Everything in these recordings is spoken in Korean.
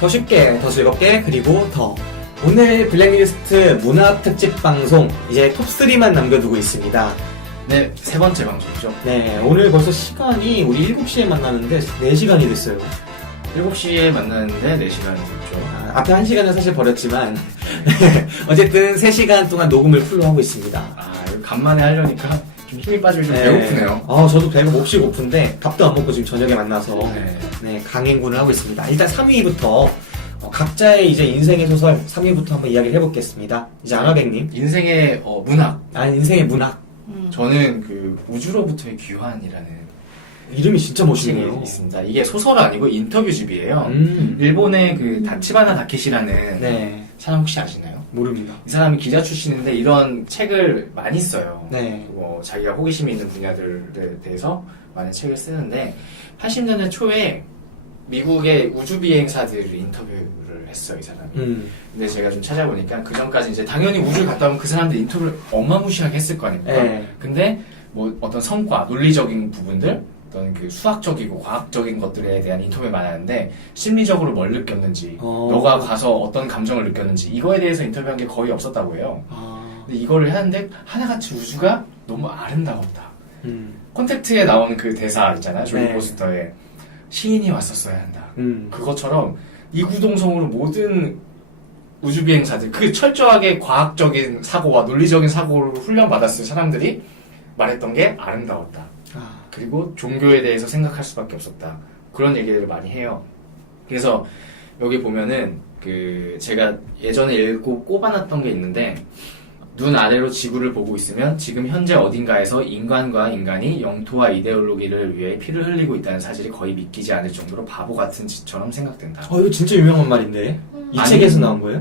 더 쉽게, 더 즐겁게, 그리고 더. 오늘 블랙리스트 문화 특집 방송 이제 톱3만 남겨두고 있습니다. 네, 세 번째 방송이죠. 네, 오늘 벌써 시간이 우리 7시에 만나는데 4시간이 됐어요. 7시에 만났는데 4시간이 됐죠. 앞에 1시간은 사실 버렸지만 어쨌든 3시간 동안 녹음을 풀로 하고 있습니다. 이거 간만에 하려니까 좀 힘이 빠지고 좀 배고프네요. 저도 배가 몹시 고픈데 밥도 안 먹고 지금 저녁에 만나서 네. 강행군을 하고 있습니다. 일단 3위부터 각자의 이제 인생의 소설 3위부터 한번 이야기를 해보겠습니다. 이제 아라백님. 인생의 문학. 인생의 문학. 저는 그 우주로부터의 귀환이라는 이름이 진짜 멋있네요. 책이 있습니다. 이게 소설 아니고 인터뷰집이에요. 일본의 그 다치바나 다케시라는 네. 사람 혹시 아시나요? 모릅니다. 이 사람이 기자 출신인데 이런 책을 많이 써요. 네. 자기가 호기심이 있는 분야들에 대해서 많은 책을 쓰는데 80년대 초에 미국의 우주비행사들을 인터뷰를 했어요, 이 사람이. 근데 제가 좀 찾아보니까 그 전까지 이제 당연히 우주를 갔다 오면 그 사람들 인터뷰를 어마무시하게 했을 거 아닙니까? 네. 근데 뭐 어떤 성과, 논리적인 부분들, 어떤 그 수학적이고 과학적인 것들에 대한 인터뷰를 많이 하는데 심리적으로 뭘 느꼈는지, 너가 가서 어떤 감정을 느꼈는지 이거에 대해서 인터뷰한 게 거의 없었다고 해요. 근데 이거를 하는데 하나같이 우주가 너무 아름다웠다. 콘택트에 나오는 그 대사 있잖아요, 조디 네. 포스터에. 시인이 왔었어야 한다. 그것처럼 이구동성으로 모든 우주비행사들, 그 철저하게 과학적인 사고와 논리적인 사고를 훈련받았을 사람들이 말했던 게 아름다웠다. 그리고 종교에 대해서 생각할 수밖에 없었다. 그런 얘기들을 많이 해요. 그래서 여기 보면은 그 제가 예전에 읽고 꼽아놨던 게 있는데, 눈 아래로 지구를 보고 있으면 지금 현재 어딘가에서 인간과 인간이 영토와 이데올로기를 위해 피를 흘리고 있다는 사실이 거의 믿기지 않을 정도로 바보 같은 짓처럼 생각된다. 이거 진짜 유명한 말인데. 이 책에서 나온 거예요?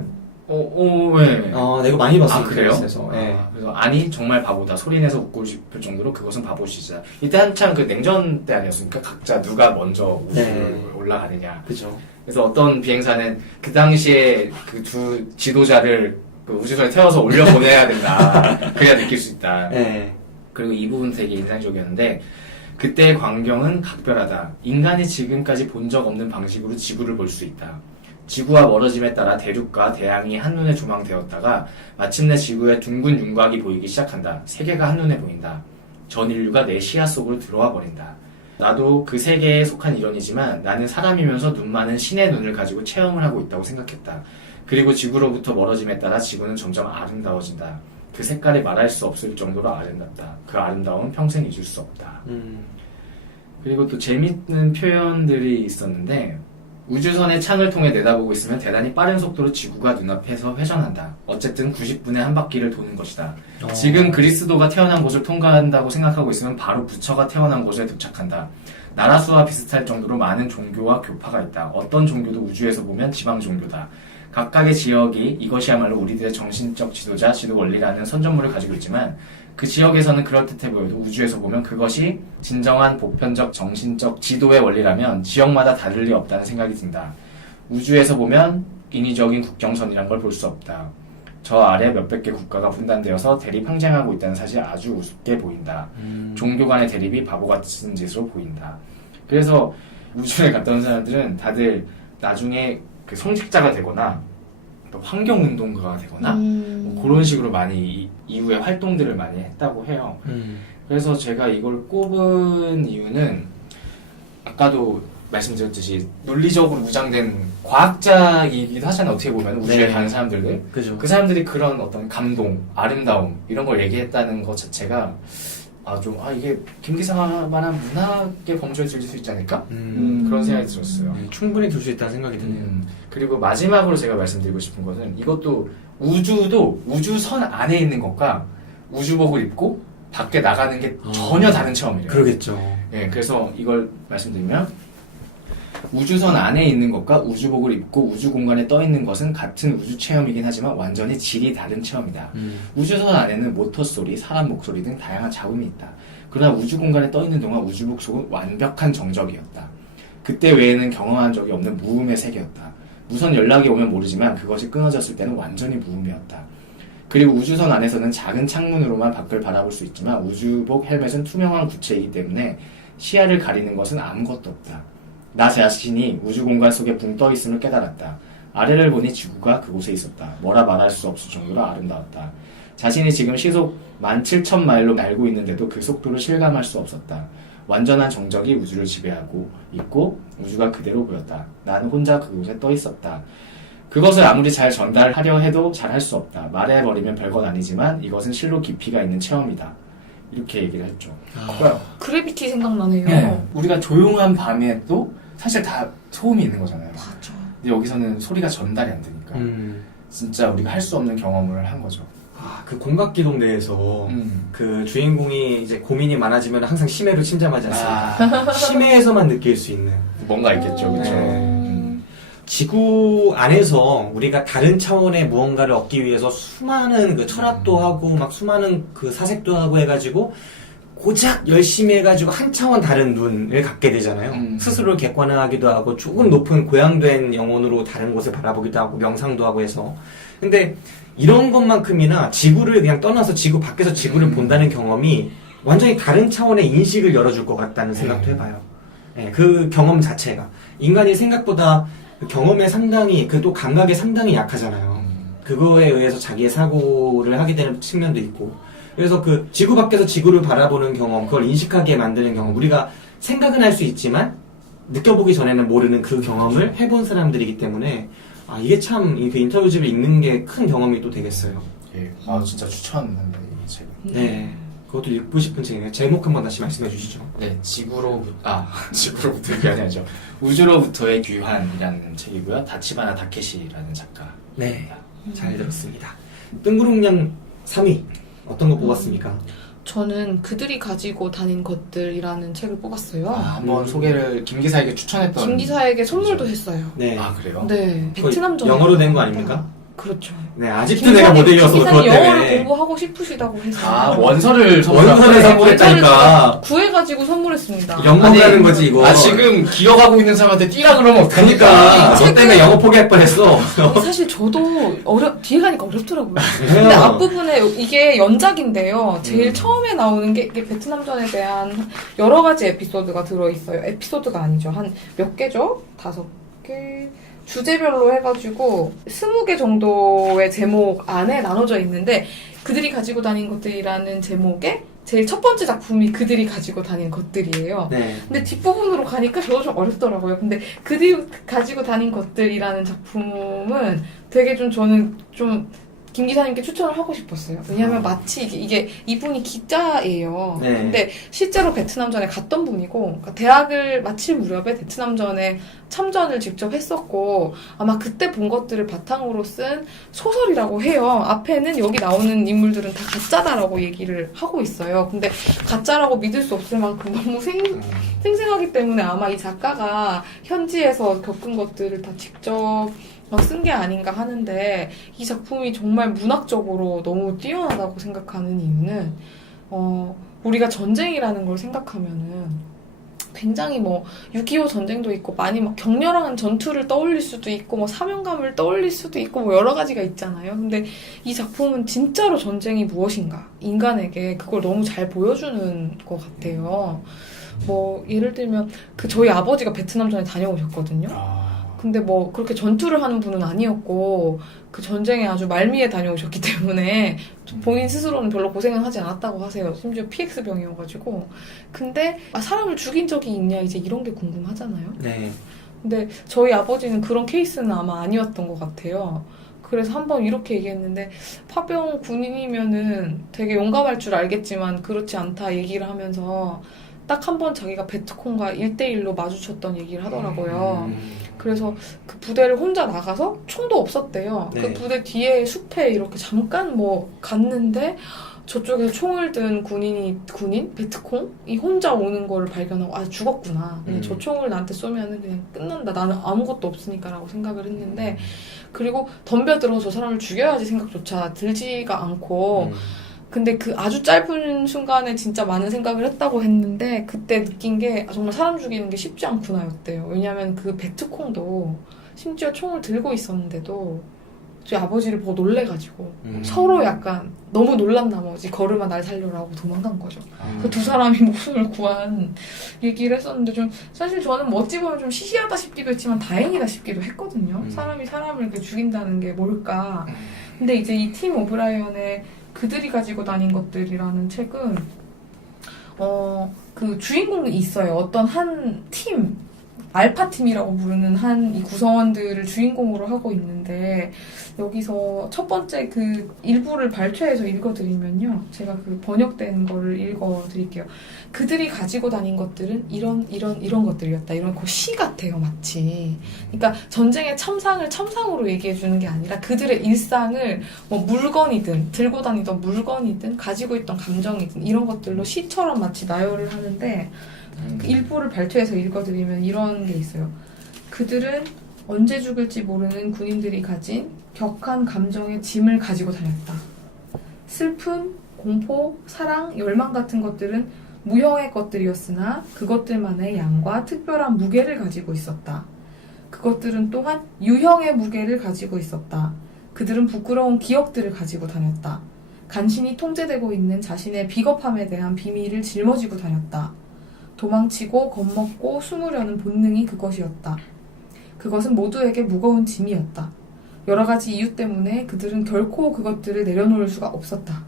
네. 나 이거 많이 봤어요. 그래요? 그래서. 네. 그래서 정말 바보다. 소리내서 웃고 싶을 정도로 그것은 바보짓이다. 이때 한창 그 냉전 때 아니었습니까? 각자 누가 먼저 우주를 올라가느냐. 그죠. 그래서 어떤 비행사는 그 당시에 그 두 지도자를 그 우주선에 태워서 올려보내야 된다. 그래야 느낄 수 있다. 네. 그리고 이 부분 되게 인상적이었는데, 그때의 광경은 각별하다. 인간이 지금까지 본 적 없는 방식으로 지구를 볼 수 있다. 지구와 멀어짐에 따라 대륙과 대양이 한눈에 조망되었다가 마침내 지구의 둥근 윤곽이 보이기 시작한다. 세계가 한눈에 보인다. 전 인류가 내 시야 속으로 들어와 버린다. 나도 그 세계에 속한 일원이지만 나는 사람이면서 눈 많은 신의 눈을 가지고 체험을 하고 있다고 생각했다. 그리고 지구로부터 멀어짐에 따라 지구는 점점 아름다워진다. 그 색깔이 말할 수 없을 정도로 아름답다. 그 아름다움은 평생 잊을 수 없다. 그리고 또 재밌는 표현들이 있었는데, 우주선의 창을 통해 내다보고 있으면 대단히 빠른 속도로 지구가 눈앞에서 회전한다. 어쨌든 90분에 한 바퀴를 도는 것이다. 지금 그리스도가 태어난 곳을 통과한다고 생각하고 있으면 바로 부처가 태어난 곳에 도착한다. 나라 수와 비슷할 정도로 많은 종교와 교파가 있다. 어떤 종교도 우주에서 보면 지방 종교다. 각각의 지역이 이것이야말로 우리들의 정신적 지도자, 지도 원리라는 선전물을 가지고 있지만 그 지역에서는 그럴듯해 보여도 우주에서 보면 그것이 진정한 보편적 정신적 지도의 원리라면 지역마다 다를 리 없다는 생각이 든다. 우주에서 보면 인위적인 국경선이란 걸 볼 수 없다. 저 아래 몇백 개 국가가 분단되어서 대립 항쟁하고 있다는 사실이 아주 우습게 보인다. 종교 간의 대립이 바보 같은 짓으로 보인다. 그래서 우주에 갔다 온 사람들은 다들 나중에 그 성직자가 되거나 또 환경운동가가 되거나 뭐 그런 식으로 많이 이후에 활동들을 많이 했다고 해요. 그래서 제가 이걸 꼽은 이유는 아까도 말씀드렸듯이 논리적으로 무장된 과학자이기도 하잖아요. 어떻게 보면 우주에 가는 사람들들. 그죠. 그 사람들이 그런 어떤 감동, 아름다움 이런 걸 얘기했다는 것 자체가 이게 김기사만한 문학의 범주에 들릴 수 있지 않을까? 그런 생각이 들었어요. 충분히 들 수 있다는 생각이 드네요. 그리고 마지막으로 제가 말씀드리고 싶은 것은 이것도 우주도 우주선 안에 있는 것과 우주복을 입고 밖에 나가는 게 전혀 다른 체험이래요. 그러겠죠. 그래서 이걸 말씀드리면 우주선 안에 있는 것과 우주복을 입고 우주 공간에 떠 있는 것은 같은 우주 체험이긴 하지만 완전히 질이 다른 체험이다. 우주선 안에는 모터 소리, 사람 목소리 등 다양한 잡음이 있다. 그러나 우주 공간에 떠 있는 동안 우주복 속은 완벽한 정적이었다. 그때 외에는 경험한 적이 없는 무음의 세계였다. 무선 연락이 오면 모르지만 그것이 끊어졌을 때는 완전히 무음이었다. 그리고 우주선 안에서는 작은 창문으로만 밖을 바라볼 수 있지만 우주복 헬멧은 투명한 구체이기 때문에 시야를 가리는 것은 아무것도 없다. 나 자신이 우주 공간 속에 붕 떠 있음을 깨달았다. 아래를 보니 지구가 그곳에 있었다. 뭐라 말할 수 없을 정도로 아름다웠다. 자신이 지금 시속 17,000마일로 날고 있는데도 그 속도를 실감할 수 없었다. 완전한 정적이 우주를 지배하고 있고 우주가 그대로 보였다. 나는 혼자 그곳에 떠 있었다. 그것을 아무리 잘 전달하려 해도 잘 할 수 없다. 말해버리면 별건 아니지만 이것은 실로 깊이가 있는 체험이다. 이렇게 얘기를 했죠. 그러니까 그래비티 생각나네요. 네, 우리가 조용한 밤에도 사실 다 소음이 있는 거잖아요. 맞아. 근데 여기서는 소리가 전달이 안 되니까 진짜 우리가 할 수 없는 경험을 한 거죠. 그 공각기동 내에서 그 주인공이 이제 고민이 많아지면 항상 심해로 침잠하지 않습니까? 심해에서만 느낄 수 있는 뭔가 있겠죠, 그렇죠. 네. 지구 안에서 우리가 다른 차원의 무언가를 얻기 위해서 수많은 그 철학도 하고 막 수많은 그 사색도 하고 해가지고 고작 열심히 해가지고 한 차원 다른 눈을 갖게 되잖아요. 스스로를 객관화하기도 하고 조금 높은 고양된 영혼으로 다른 곳을 바라보기도 하고 명상도 하고 해서. 근데 이런 것만큼이나 지구를 그냥 떠나서 지구 밖에서 지구를 본다는 경험이 완전히 다른 차원의 인식을 열어줄 것 같다는 생각도 해봐요. 네, 그 경험 자체가. 인간이 생각보다 그 경험에 상당히, 그 또 감각에 상당히 약하잖아요. 그거에 의해서 자기의 사고를 하게 되는 측면도 있고. 그래서 그 지구 밖에서 지구를 바라보는 경험, 그걸 인식하게 만드는 경험, 우리가 생각은 할 수 있지만 느껴보기 전에는 모르는 그 경험을 해본 사람들이기 때문에 이게 참 그 인터뷰집을 읽는 게 큰 경험이 또 되겠어요. 예, 진짜 추천합니다, 이 책은. 네, 그것도 읽고 싶은 책이에요. 제목 한번 다시 말씀해 주시죠. 네, 지구로부터 이게 아니죠. 우주로부터의 귀환이라는 책이고요. 다치바나 다케시라는 작가. 네, 잘 들었습니다. 뜬구름냥 3위 어떤 거 뽑았습니까? 저는 그들이 가지고 다닌 것들이라는 책을 뽑았어요. 한번 소개를 김 기사에게 추천했던. 김 기사에게 선물도 했어요. 네. 그래요? 네. 베트남전. 영어로 된 거 아닙니까? 그렇죠. 네, 아직도 내가 못 읽어서 김 그것 기사님 영어를 때문에 공부하고 싶으시다고 해서. 원서를 원서를 선물했다니까. 구해가지고 선물했습니다. 영어라는 거지 이거. 지금 기억하고 있는 사람한테 띠라 그러면 그러니까 너 때문에 영어 포기할 뻔했어. 사실 저도 뒤에 가니까 어렵더라고요. 그래요. 근데 앞부분에 이게 연작인데요. 제일 처음에 나오는 게 이게 베트남전에 대한 여러 가지 에피소드가 들어있어요. 에피소드가 아니죠. 한 몇 개죠? 5개? 주제별로 해가지고 20개 정도의 제목 안에 나눠져 있는데 그들이 가지고 다닌 것들이라는 제목에 제일 첫 번째 작품이 그들이 가지고 다닌 것들이에요. 네. 근데 뒷부분으로 가니까 저도 좀 어렵더라고요. 근데 그들이 가지고 다닌 것들이라는 작품은 되게 저는 김 기사님께 추천을 하고 싶었어요. 왜냐하면 마치 이게 이분이 기자예요. 네. 근데 실제로 베트남전에 갔던 분이고, 그러니까 대학을 마칠 무렵에 베트남전에 참전을 직접 했었고, 아마 그때 본 것들을 바탕으로 쓴 소설이라고 해요. 앞에는 여기 나오는 인물들은 다 가짜다라고 얘기를 하고 있어요. 근데 가짜라고 믿을 수 없을 만큼 너무 생생하기 때문에 아마 이 작가가 현지에서 겪은 것들을 다 직접 쓴 게 아닌가 하는데 이 작품이 정말 문학적으로 너무 뛰어나다고 생각하는 이유는 우리가 전쟁이라는 걸 생각하면은 굉장히 6.25 전쟁도 있고 많이 막 격렬한 전투를 떠올릴 수도 있고 사명감을 떠올릴 수도 있고 여러 가지가 있잖아요. 근데 이 작품은 진짜로 전쟁이 무엇인가 인간에게 그걸 너무 잘 보여주는 것 같아요. 예를 들면 저희 아버지가 베트남전에 다녀오셨거든요. 근데 그렇게 전투를 하는 분은 아니었고, 그 전쟁에 아주 말미에 다녀오셨기 때문에, 본인 스스로는 별로 고생은 하지 않았다고 하세요. 심지어 PX병이어가지고. 근데, 사람을 죽인 적이 있냐, 이제 이런 게 궁금하잖아요. 네. 근데 저희 아버지는 그런 케이스는 아마 아니었던 것 같아요. 그래서 한번 이렇게 얘기했는데, 파병 군인이면은 되게 용감할 줄 알겠지만, 그렇지 않다 얘기를 하면서, 딱 한 번 자기가 베트콩과 1대1로 마주쳤던 얘기를 하더라고요. 그래서 그 부대를 혼자 나가서 총도 없었대요. 네. 그 부대 뒤에 숲에 이렇게 잠깐 갔는데 저쪽에서 총을 든 군인 베트콩이 혼자 오는 거를 발견하고 죽었구나. 그냥 저 총을 나한테 쏘면은 그냥 끝난다. 나는 아무것도 없으니까라고 생각을 했는데 그리고 덤벼들어서 사람을 죽여야지 생각조차 들지가 않고 근데 그 아주 짧은 순간에 진짜 많은 생각을 했다고 했는데 그때 느낀 게 정말 사람 죽이는 게 쉽지 않구나였대요. 왜냐하면 그 베트콩도 심지어 총을 들고 있었는데도 저희 아버지를 보고 놀래가지고 음. 서로 약간 너무 놀란 나머지 걸음아 날 살려라고 도망간 거죠. 아. 그 두 사람이 목숨을 구한 얘기를 했었는데 좀 사실 저는 뭐 어찌 보면 좀 시시하다 싶기도 했지만 다행이다 싶기도 했거든요. 사람이 사람을 이렇게 죽인다는 게 뭘까. 근데 이제 이 팀 오브라이언의 그들이 가지고 다닌 것들이라는 책은 그 주인공이 있어요. 어떤 한 팀, 알파팀이라고 부르는 한 이 구성원들을 주인공으로 하고 있는데 여기서 첫 번째 그 일부를 발췌해서 읽어드리면요. 제가 그 번역된 거를 읽어드릴게요. 그들이 가지고 다닌 것들은 이런 것들이었다. 이런 그 시 같아요, 마치. 그러니까 전쟁의 참상을 참상으로 얘기해주는 게 아니라 그들의 일상을 뭐 물건이든 들고 다니던 물건이든 가지고 있던 감정이든 이런 것들로 시처럼 마치 나열을 하는데 그 일부를 발췌해서 읽어드리면 이런 게 있어요. 그들은 언제 죽을지 모르는 군인들이 가진 격한 감정의 짐을 가지고 다녔다. 슬픔, 공포, 사랑, 열망 같은 것들은 무형의 것들이었으나 그것들만의 양과 특별한 무게를 가지고 있었다. 그것들은 또한 유형의 무게를 가지고 있었다. 그들은 부끄러운 기억들을 가지고 다녔다. 간신히 통제되고 있는 자신의 비겁함에 대한 비밀을 짊어지고 다녔다. 도망치고 겁먹고 숨으려는 본능이 그것이었다. 그것은 모두에게 무거운 짐이었다. 여러 가지 이유 때문에 그들은 결코 그것들을 내려놓을 수가 없었다.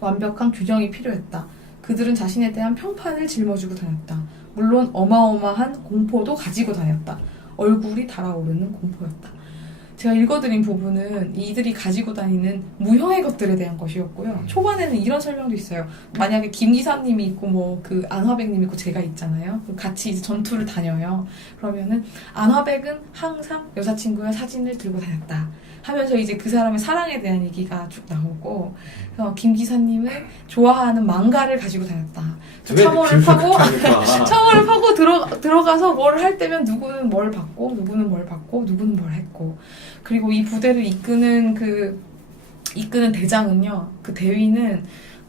완벽한 균형이 필요했다. 그들은 자신에 대한 평판을 짊어지고 다녔다. 물론 어마어마한 공포도 가지고 다녔다. 얼굴이 달아오르는 공포였다. 제가 읽어드린 부분은 이들이 가지고 다니는 무형의 것들에 대한 것이었고요. 초반에는 이런 설명도 있어요. 만약에 김 기사님이 있고 뭐 그 안화백님 있고 제가 있잖아요. 같이 이제 전투를 다녀요. 그러면은 안화백은 항상 여자친구의 사진을 들고 다녔다. 하면서 이제 그 사람의 사랑에 대한 얘기가 쭉 나오고, 김 기사님은 좋아하는 망가를 가지고 다녔다. 참호를 파고 참호를 파고 들어가서 뭘 할 때면 누구는 뭘 받고 누구는 뭘 받고 누구는 뭘 했고, 그리고 이 부대를 이끄는 대장은요, 그 대위는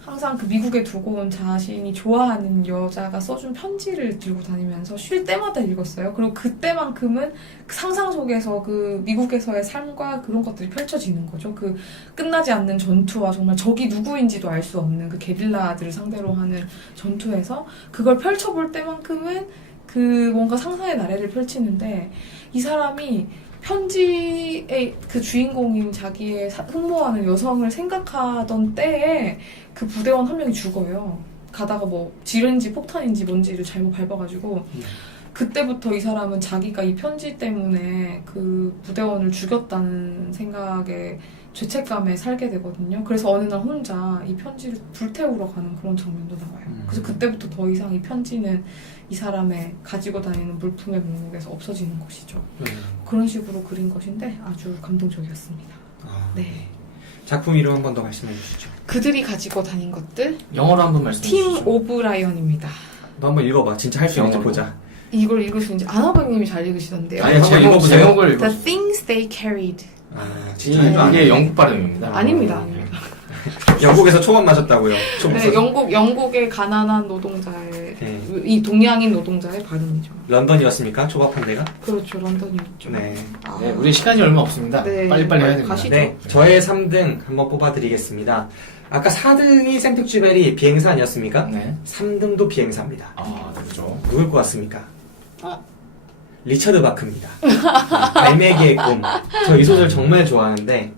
항상 그 미국에 두고 온 자신이 좋아하는 여자가 써준 편지를 들고 다니면서 쉴 때마다 읽었어요. 그리고 그때만큼은 그 상상 속에서 그 미국에서의 삶과 그런 것들이 펼쳐지는 거죠. 그 끝나지 않는 전투와 정말 적이 누구인지도 알 수 없는 그 게릴라들을 상대로 하는 전투에서 그걸 펼쳐볼 때만큼은 그 뭔가 상상의 나래를 펼치는데, 이 사람이 편지의 그 주인공인 자기의 흠모하는 여성을 생각하던 때에 그 부대원 한 명이 죽어요. 가다가 뭐 지뢰인지 폭탄인지 뭔지를 잘못 밟아가지고 그때부터 이 사람은 자기가 이 편지 때문에 그 부대원을 죽였다는 생각에 죄책감에 살게 되거든요. 그래서 어느 날 혼자 이 편지를 불태우러 가는 그런 장면도 나와요. 그래서 그때부터 더 이상 이 편지는 이 사람의 가지고 다니는 물품의 목록에서 없어지는 것이죠. 그런 식으로 그린 것인데 아주 감동적이었습니다. 네. 작품 이름 한 번 더 말씀해 주시죠. 그들이 가지고 다닌 것들, 영어로 한번 말씀해 팀 주시죠. 오브 라이언입니다. 너 한번 읽어봐. 진짜 할 수 있는지 영어로. 보자. 이걸 읽을 수 있는지 안화백님이 잘 읽으시던데요. 아니, 한번 읽어보세요. 제목을 The things they carried. 진짜 이게 영국 발음입니다. 아닙니다. 영국에서 초반 맞았다고요. 네, 영국의 가난한 노동자의, 네. 이 동양인 노동자의 발음이죠. 런던이었습니까? 초밥한 데가? 그렇죠, 런던이었죠. 네. 아, 네, 우리 시간이 얼마 없습니다. 네. 빨리빨리 해야 됩니다. 가시죠. 네, 저의 3등 한번 뽑아드리겠습니다. 아까 4등이 생텍쥐베리 비행사 아니었습니까? 네. 3등도 비행사입니다. 아, 그렇죠. 누굴 것 같습니까? 리처드 바크입니다. 갈매기의 꿈. 저 이 소설 정말 좋아하는데,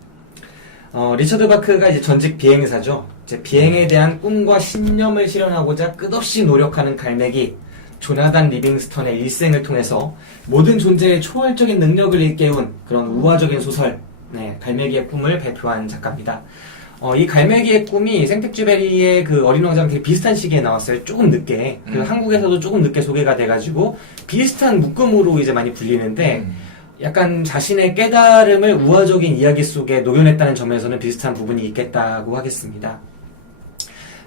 리처드 바크가 이제 전직 비행사죠. 이제 비행에 대한 꿈과 신념을 실현하고자 끝없이 노력하는 갈매기, 조나단 리빙스턴의 일생을 통해서 모든 존재의 초월적인 능력을 일깨운 그런 우화적인 소설, 네, 갈매기의 꿈을 발표한 작가입니다. 이 갈매기의 꿈이 생텍쥐베리의 그 어린 왕자랑 되게 비슷한 시기에 나왔어요. 조금 늦게. 그리고 한국에서도 조금 늦게 소개가 돼가지고 비슷한 묶음으로 이제 많이 불리는데, 약간 자신의 깨달음을 우화적인 이야기 속에 녹여냈다는 점에서는 비슷한 부분이 있겠다고 하겠습니다.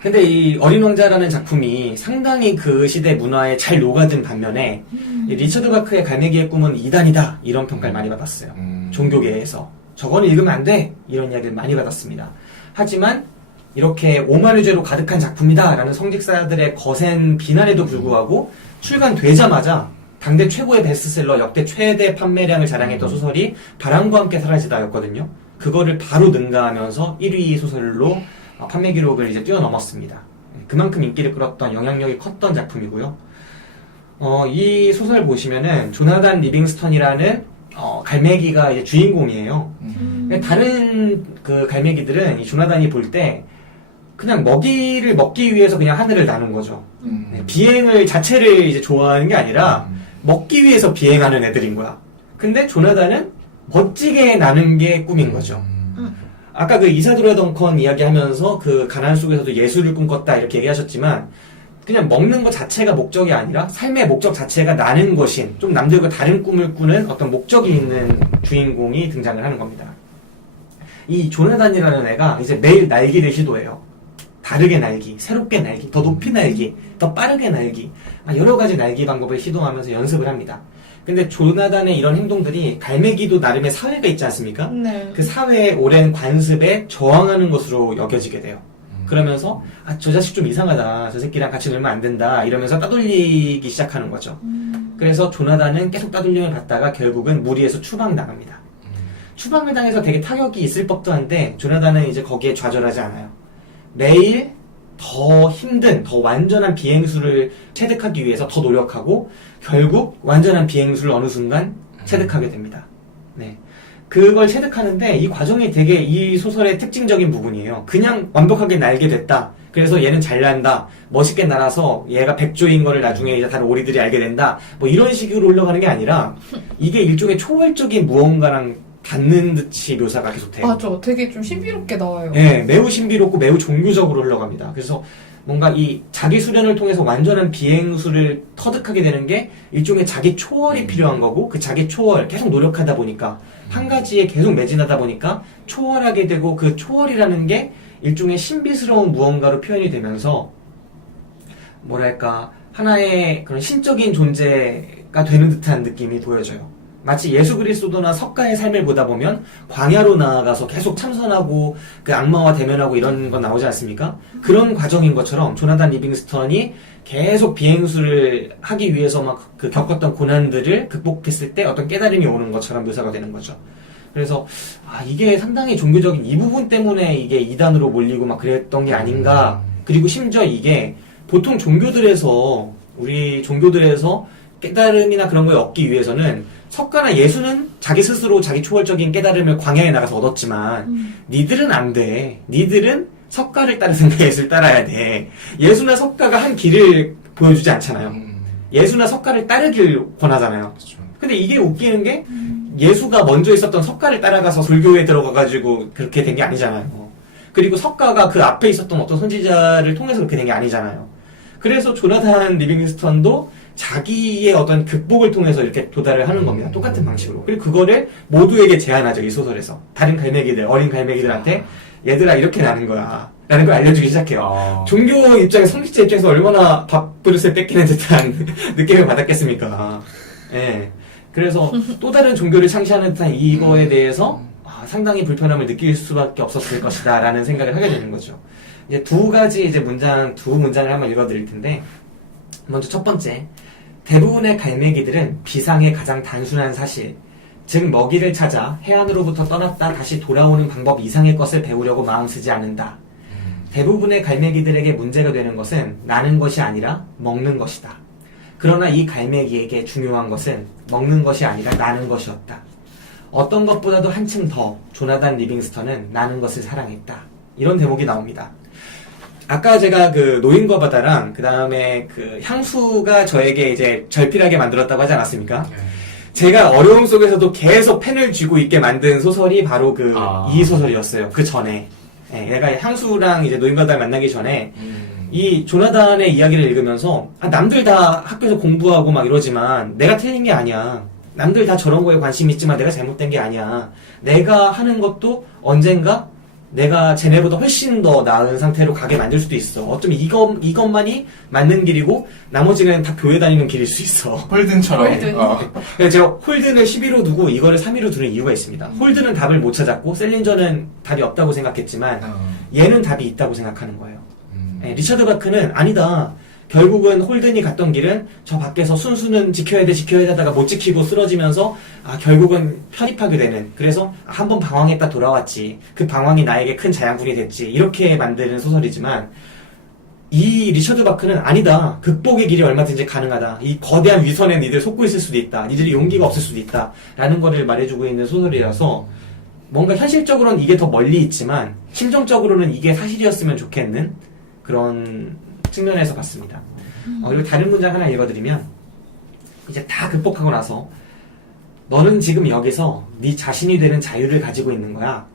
근데 이 어린 왕자라는 작품이 상당히 그 시대 문화에 잘 녹아든 반면에 이 리처드 바크의 갈매기의 꿈은 이단이다, 이런 평가를 많이 받았어요. 종교계에서 저거는 읽으면 안 돼, 이런 이야기를 많이 받았습니다. 하지만 이렇게 오마르죄로 가득한 작품이다 라는 성직자들의 거센 비난에도 불구하고 출간되자마자 당대 최고의 베스트셀러, 역대 최대 판매량을 자랑했던 소설이 바람과 함께 사라지다였거든요. 그거를 바로 능가하면서 1위 소설로 판매 기록을 이제 뛰어넘었습니다. 그만큼 인기를 끌었던 영향력이 컸던 작품이고요. 이 소설 보시면은 조나단 리빙스턴이라는 갈매기가 이제 주인공이에요. 다른 그 갈매기들은 이 조나단이 볼 때 그냥 먹이를 먹기 위해서 그냥 하늘을 나는 거죠. 비행을 자체를 이제 좋아하는 게 아니라 먹기 위해서 비행하는 애들인 거야. 근데 조나단은 멋지게 나는 게 꿈인 거죠. 아까 그 이사도라 덩컨 이야기하면서 그 가난 속에서도 예술을 꿈꿨다 이렇게 얘기하셨지만 그냥 먹는 것 자체가 목적이 아니라 삶의 목적 자체가 나는 것인 좀 남들과 다른 꿈을 꾸는 어떤 목적이 있는 주인공이 등장을 하는 겁니다. 이 조나단이라는 애가 이제 매일 날기를 시도해요. 다르게 날기, 새롭게 날기, 더 높이 날기, 더 빠르게 날기, 여러 가지 날기 방법을 시도하면서 연습을 합니다. 근데 조나단의 이런 행동들이 갈매기도 나름의 사회가 있지 않습니까? 네. 그 사회의 오랜 관습에 저항하는 것으로 여겨지게 돼요. 그러면서 저 자식 좀 이상하다, 저 새끼랑 같이 놀면 안 된다 이러면서 따돌리기 시작하는 거죠. 그래서 조나단은 계속 따돌림을 받다가 결국은 무리해서 추방당합니다. 추방을 당해서 되게 타격이 있을 법도 한데 조나단은 이제 거기에 좌절하지 않아요. 매일 더 힘든, 더 완전한 비행수를 체득하기 위해서 더 노력하고 결국 완전한 비행수를 어느 순간 체득하게 됩니다. 네. 그걸 체득하는데 이 과정이 되게 이 소설의 특징적인 부분이에요. 그냥 완벽하게 날게 됐다. 그래서 얘는 잘 난다. 멋있게 날아서 얘가 백조인 거를 나중에 이제 다른 오리들이 알게 된다. 뭐 이런 식으로 올라가는 게 아니라 이게 일종의 초월적인 무언가랑 닿는 듯이 묘사가 계속돼요. 맞아. 되게 좀 신비롭게 나와요. 네, 매우 신비롭고 매우 종교적으로 흘러갑니다. 그래서 뭔가 이 자기 수련을 통해서 완전한 비행수를 터득하게 되는 게 일종의 자기 초월이 필요한 거고 그 자기 초월 계속 노력하다 보니까 한 가지에 계속 매진하다 보니까 초월하게 되고 그 초월이라는 게 일종의 신비스러운 무언가로 표현이 되면서 뭐랄까 하나의 그런 신적인 존재가 되는 듯한 느낌이 보여져요. 마치 예수 그리스도나 석가의 삶을 보다 보면 광야로 나아가서 계속 참선하고 그 악마와 대면하고 이런 건 나오지 않습니까? 그런 과정인 것처럼 조나단 리빙스턴이 계속 비행수를 하기 위해서 막 그 겪었던 고난들을 극복했을 때 어떤 깨달음이 오는 것처럼 묘사가 되는 거죠. 그래서 이게 상당히 종교적인 이 부분 때문에 이게 이단으로 몰리고 막 그랬던 게 아닌가. 그리고 심지어 이게 보통 종교들에서 우리 종교들에서 깨달음이나 그런 걸 얻기 위해서는 석가나 예수는 자기 스스로 자기 초월적인 깨달음을 광야에 나가서 얻었지만 니들은 안 돼. 니들은 석가를 따르든가 예수를 따라야 돼. 예수나 석가가 한 길을 보여주지 않잖아요. 예수나 석가를 따르길 권하잖아요. 그렇죠. 근데 이게 웃기는 게 예수가 먼저 있었던 석가를 따라가서 불교에 들어가가지고 그렇게 된 게 아니잖아요. 그리고 석가가 그 앞에 있었던 어떤 선지자를 통해서 그렇게 된 게 아니잖아요. 그래서 조나단 리빙스턴도 자기의 어떤 극복을 통해서 이렇게 도달을 하는 겁니다. 똑같은 방식으로. 그리고 그거를 모두에게 제안하죠, 이 소설에서. 다른 갈매기들, 어린 갈매기들한테 얘들아 이렇게 나는 거야 라는 걸 알려주기 시작해요. 종교 입장에서, 성직자 입장에서 얼마나 밥그릇을 뺏기는 듯한 느낌을 받았겠습니까. 예. 그래서 또 다른 종교를 창시하는 듯한 이거에 대해서 상당히 불편함을 느낄 수밖에 없었을 것이다 라는 생각을 하게 되는 거죠. 이제 두 문장을 한번 읽어드릴 텐데, 먼저 첫 번째. 대부분의 갈매기들은 비상의 가장 단순한 사실, 즉 먹이를 찾아 해안으로부터 떠났다 다시 돌아오는 방법 이상의 것을 배우려고 마음쓰지 않는다. 대부분의 갈매기들에게 문제가 되는 것은 나는 것이 아니라 먹는 것이다. 그러나 이 갈매기에게 중요한 것은 먹는 것이 아니라 나는 것이었다. 어떤 것보다도 한층 더 조나단 리빙스턴은 나는 것을 사랑했다. 이런 대목이 나옵니다. 아까 제가 그 노인과 바다랑 그 다음에 그 향수가 저에게 이제 절필하게 만들었다고 하지 않았습니까? 제가 어려움 속에서도 계속 펜을 쥐고 있게 만든 소설이 바로 이 소설이었어요. 그 전에. 내가 향수랑 이제 노인과 바다를 만나기 전에 이 조나단의 이야기를 읽으면서 남들 다 학교에서 공부하고 막 이러지만 내가 틀린 게 아니야. 남들 다 저런 거에 관심 있지만 내가 잘못된 게 아니야. 내가 하는 것도 언젠가 내가 쟤네보다 훨씬 더 나은 상태로 가게 만들 수도 있어. 어쩌면 이것만이 맞는 길이고 나머지는 다 교회 다니는 길일 수 있어. 홀든처럼. 그래서 제가 홀든을 11로 두고 이거를 3위로 두는 이유가 있습니다. 홀든은 답을 못 찾았고 셀린저는 답이 없다고 생각했지만 얘는 답이 있다고 생각하는 거예요. 리처드 바크는 아니다. 결국은 홀든이 갔던 길은 저 밖에서 순수는 지켜야 돼 하다가 못 지키고 쓰러지면서 결국은 편입하게 되는, 그래서 한번 방황했다 돌아왔지, 그 방황이 나에게 큰 자양분이 됐지, 이렇게 만드는 소설이지만 이 리처드 바크는 아니다, 극복의 길이 얼마든지 가능하다, 이 거대한 위선에 니들 속고 있을 수도 있다, 니들이 용기가 없을 수도 있다 라는 거를 말해주고 있는 소설이라서 뭔가 현실적으로는 이게 더 멀리 있지만 심정적으로는 이게 사실이었으면 좋겠는 그런 측면에서 봤습니다. 그리고 다른 문장 하나 읽어드리면, 이제 다 극복하고 나서 너는 지금 여기서 네 자신이 되는 자유를 가지고 있는 거야.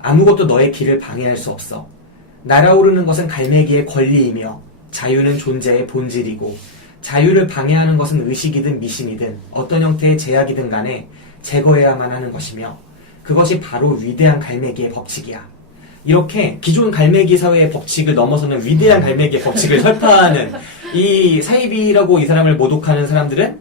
아무것도 너의 길을 방해할 수 없어. 날아오르는 것은 갈매기의 권리이며 자유는 존재의 본질이고, 자유를 방해하는 것은 의식이든 미신이든 어떤 형태의 제약이든 간에 제거해야만 하는 것이며, 그것이 바로 위대한 갈매기의 법칙이야. 이렇게 기존 갈매기 사회의 법칙을 넘어서는 위대한 갈매기의 법칙을 설파하는, 이 사이비라고 이 사람을 모독하는 사람들은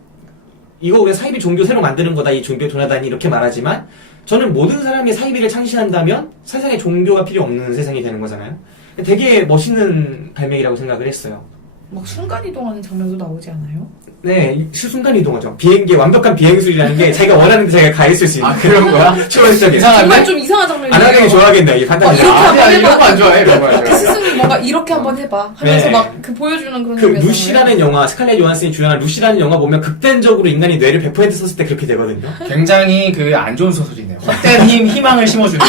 이거 우리가 사이비 종교 새로 만드는 거다, 이 종교 도나다니 이렇게 말하지만, 저는 모든 사람이 사이비를 창시한다면 세상에 종교가 필요 없는 세상이 되는 거잖아요. 되게 멋있는 갈매기라고 생각을 했어요. 막 순간이동하는 장면도 나오지 않아요? 네, 순간이동하죠. 비행기, 완벽한 비행술이라는 게 자기가 원하는 데 자기가 가 있을 수 있는. 그런 거야? 초월적인. 이상한데? 정말 좀 이상한 장면이에요. 안 하는 게 좋아하겠네요, 이 판단이. 이렇게 한번 해봐. 이런 거 안 좋아해, 이런 거 안 그 좋아해. 스승이 뭔가 이렇게 한번 해봐 하면서 네. 막 그 보여주는 그런 그 장면. 루시라는 영화, 스칼렛 요한슨이 주연한 루시라는 영화 보면 극단적으로 인간이 뇌를 100% 썼을 때 그렇게 되거든요. 굉장히 그 안 좋은 소설이네요. 헛된 희망을 심어주는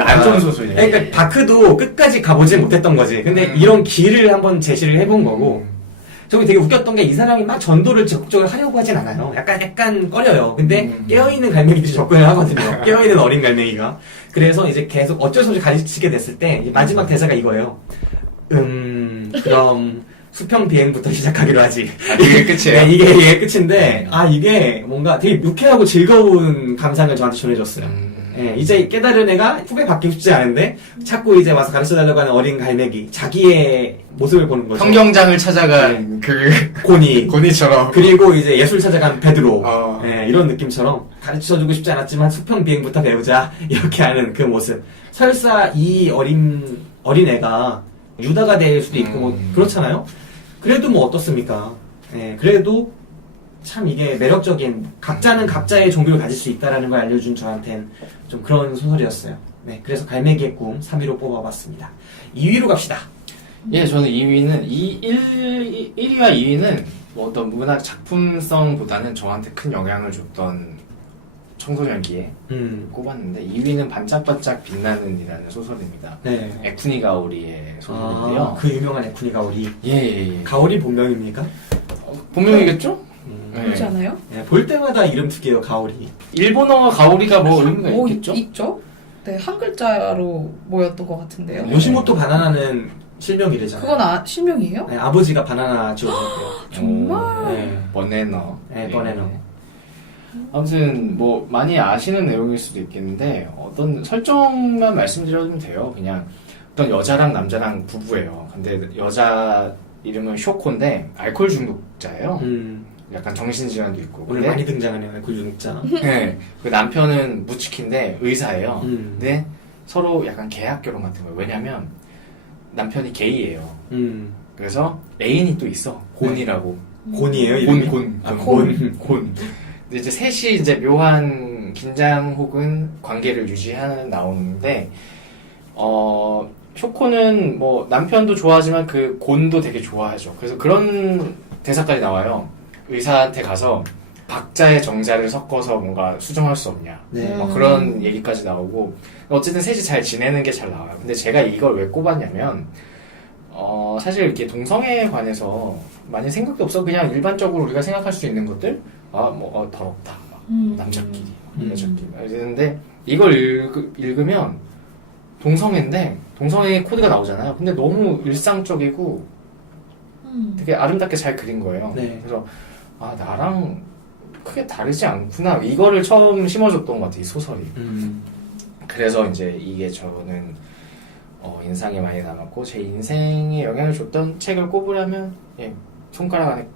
안 좋은 소설이에요. 그러니까 바크도 끝까지 가보지 못했던 거지. 근데 이런 길을 한번 제시를 해본 거고, 저기 되게 웃겼던 게 이 사람이 막 전도를 적극적으로 하려고 하진 않아요. 약간 꺼려요. 근데 깨어있는 갈매기들이 접근을 하거든요. 깨어있는 어린 갈매기가. 그래서 이제 계속 어쩔 수 없이 가르치게 됐을 때 이제 마지막 대사가 이거예요. 그럼 수평 비행부터 시작하기로 하지. 이게 끝이에요? 네, 이게 끝인데, 이게 뭔가 되게 유쾌하고 즐거운 감상을 저한테 전해줬어요. 예, 이제 깨달은 애가 후배 받기 쉽지 않은데 자꾸 이제 와서 가르쳐달라고 하는 어린 갈매기, 자기의 모습을 보는 거죠. 성경장을 찾아간 그 고니처럼. 그리고 이제 예술 찾아간 베드로, 어. 예, 이런 느낌처럼 가르쳐주고 싶지 않았지만 수평 비행부터 배우자 이렇게 하는 그 모습. 설사 이 어린 애가 유다가 될 수도 있고 뭐 그렇잖아요. 그래도 뭐 어떻습니까? 예, 그래도 참 이게 매력적인, 각자는 각자의 종교를 가질 수 있다라는 걸 알려준 저한텐 좀 그런 소설이었어요. 네, 그래서 갈매기의 꿈 3위로 뽑아봤습니다. 2위로 갑시다. 예, 저는 2위는 1위와 2위는 뭐 어떤 문학 작품성보다는 저한테 큰 영향을 줬던 청소년기에 꼽았는데, 2위는 반짝반짝 빛나는이라는 소설입니다. 네. 에쿠니 가오리의 소설인데요. 그 유명한 에쿠니 가오리. 예. 가오리 본명입니까? 본명이겠죠? 그렇지 않아요? 네, 볼 때마다 이름 특이해요, 가오리. 일본어 가오리가 뭐 의미가 있겠죠? 있죠? 네, 한 글자로 모였던 것 같은데요. 요시모토 바나나는 실명이래잖아요. 그건 실명이에요? 네, 아버지가 바나나 지어줬고요. 정말? 네. 버네너. 네, 버네너. 아무튼 뭐 많이 아시는 내용일 수도 있겠는데, 어떤 설정만 말씀드려도 돼요. 그냥 어떤 여자랑 남자랑 부부예요. 근데 여자 이름은 쇼코인데 알코올 중독자예요. 약간 정신질환도 있고. 오늘 근데 많이 등장하네요, 알코올 중독자. 네, 그 남편은 무치키인데 의사예요. 음. 근데 서로 약간 계약 결혼 같은 거예요. 왜냐면 남편이 게이예요. 그래서 애인이 또 있어. 곤이라고. 곤이에요, 이름이? 곤. 근데 이제 셋이 이제 묘한 긴장 혹은 관계를 유지하는 나오는데, 쇼코는 뭐 남편도 좋아하지만 그 곤도 되게 좋아하죠. 그래서 그런 대사까지 나와요. 의사한테 가서 각자의 정자를 섞어서 뭔가 수정할 수 없냐. 네. 그런 얘기까지 나오고, 어쨌든 셋이 잘 지내는 게 잘 나와요. 근데 제가 이걸 왜 꼽았냐면, 사실 이렇게 동성애에 관해서 많이 생각도 없어. 그냥 일반적으로 우리가 생각할 수 있는 것들, 더럽다. 남자끼리, 여자끼리. 이랬는데, 이걸 읽으면 동성애인데, 동성애 코드가 나오잖아요. 근데 너무 일상적이고 되게 아름답게 잘 그린 거예요. 네. 그래서, 나랑 크게 다르지 않구나. 이거를 처음 심어줬던 것 같아요, 이 소설이. 그래서 이제 이게 저는 인상에 많이 남았고, 제 인생에 영향을 줬던 책을 꼽으라면, 손가락 안에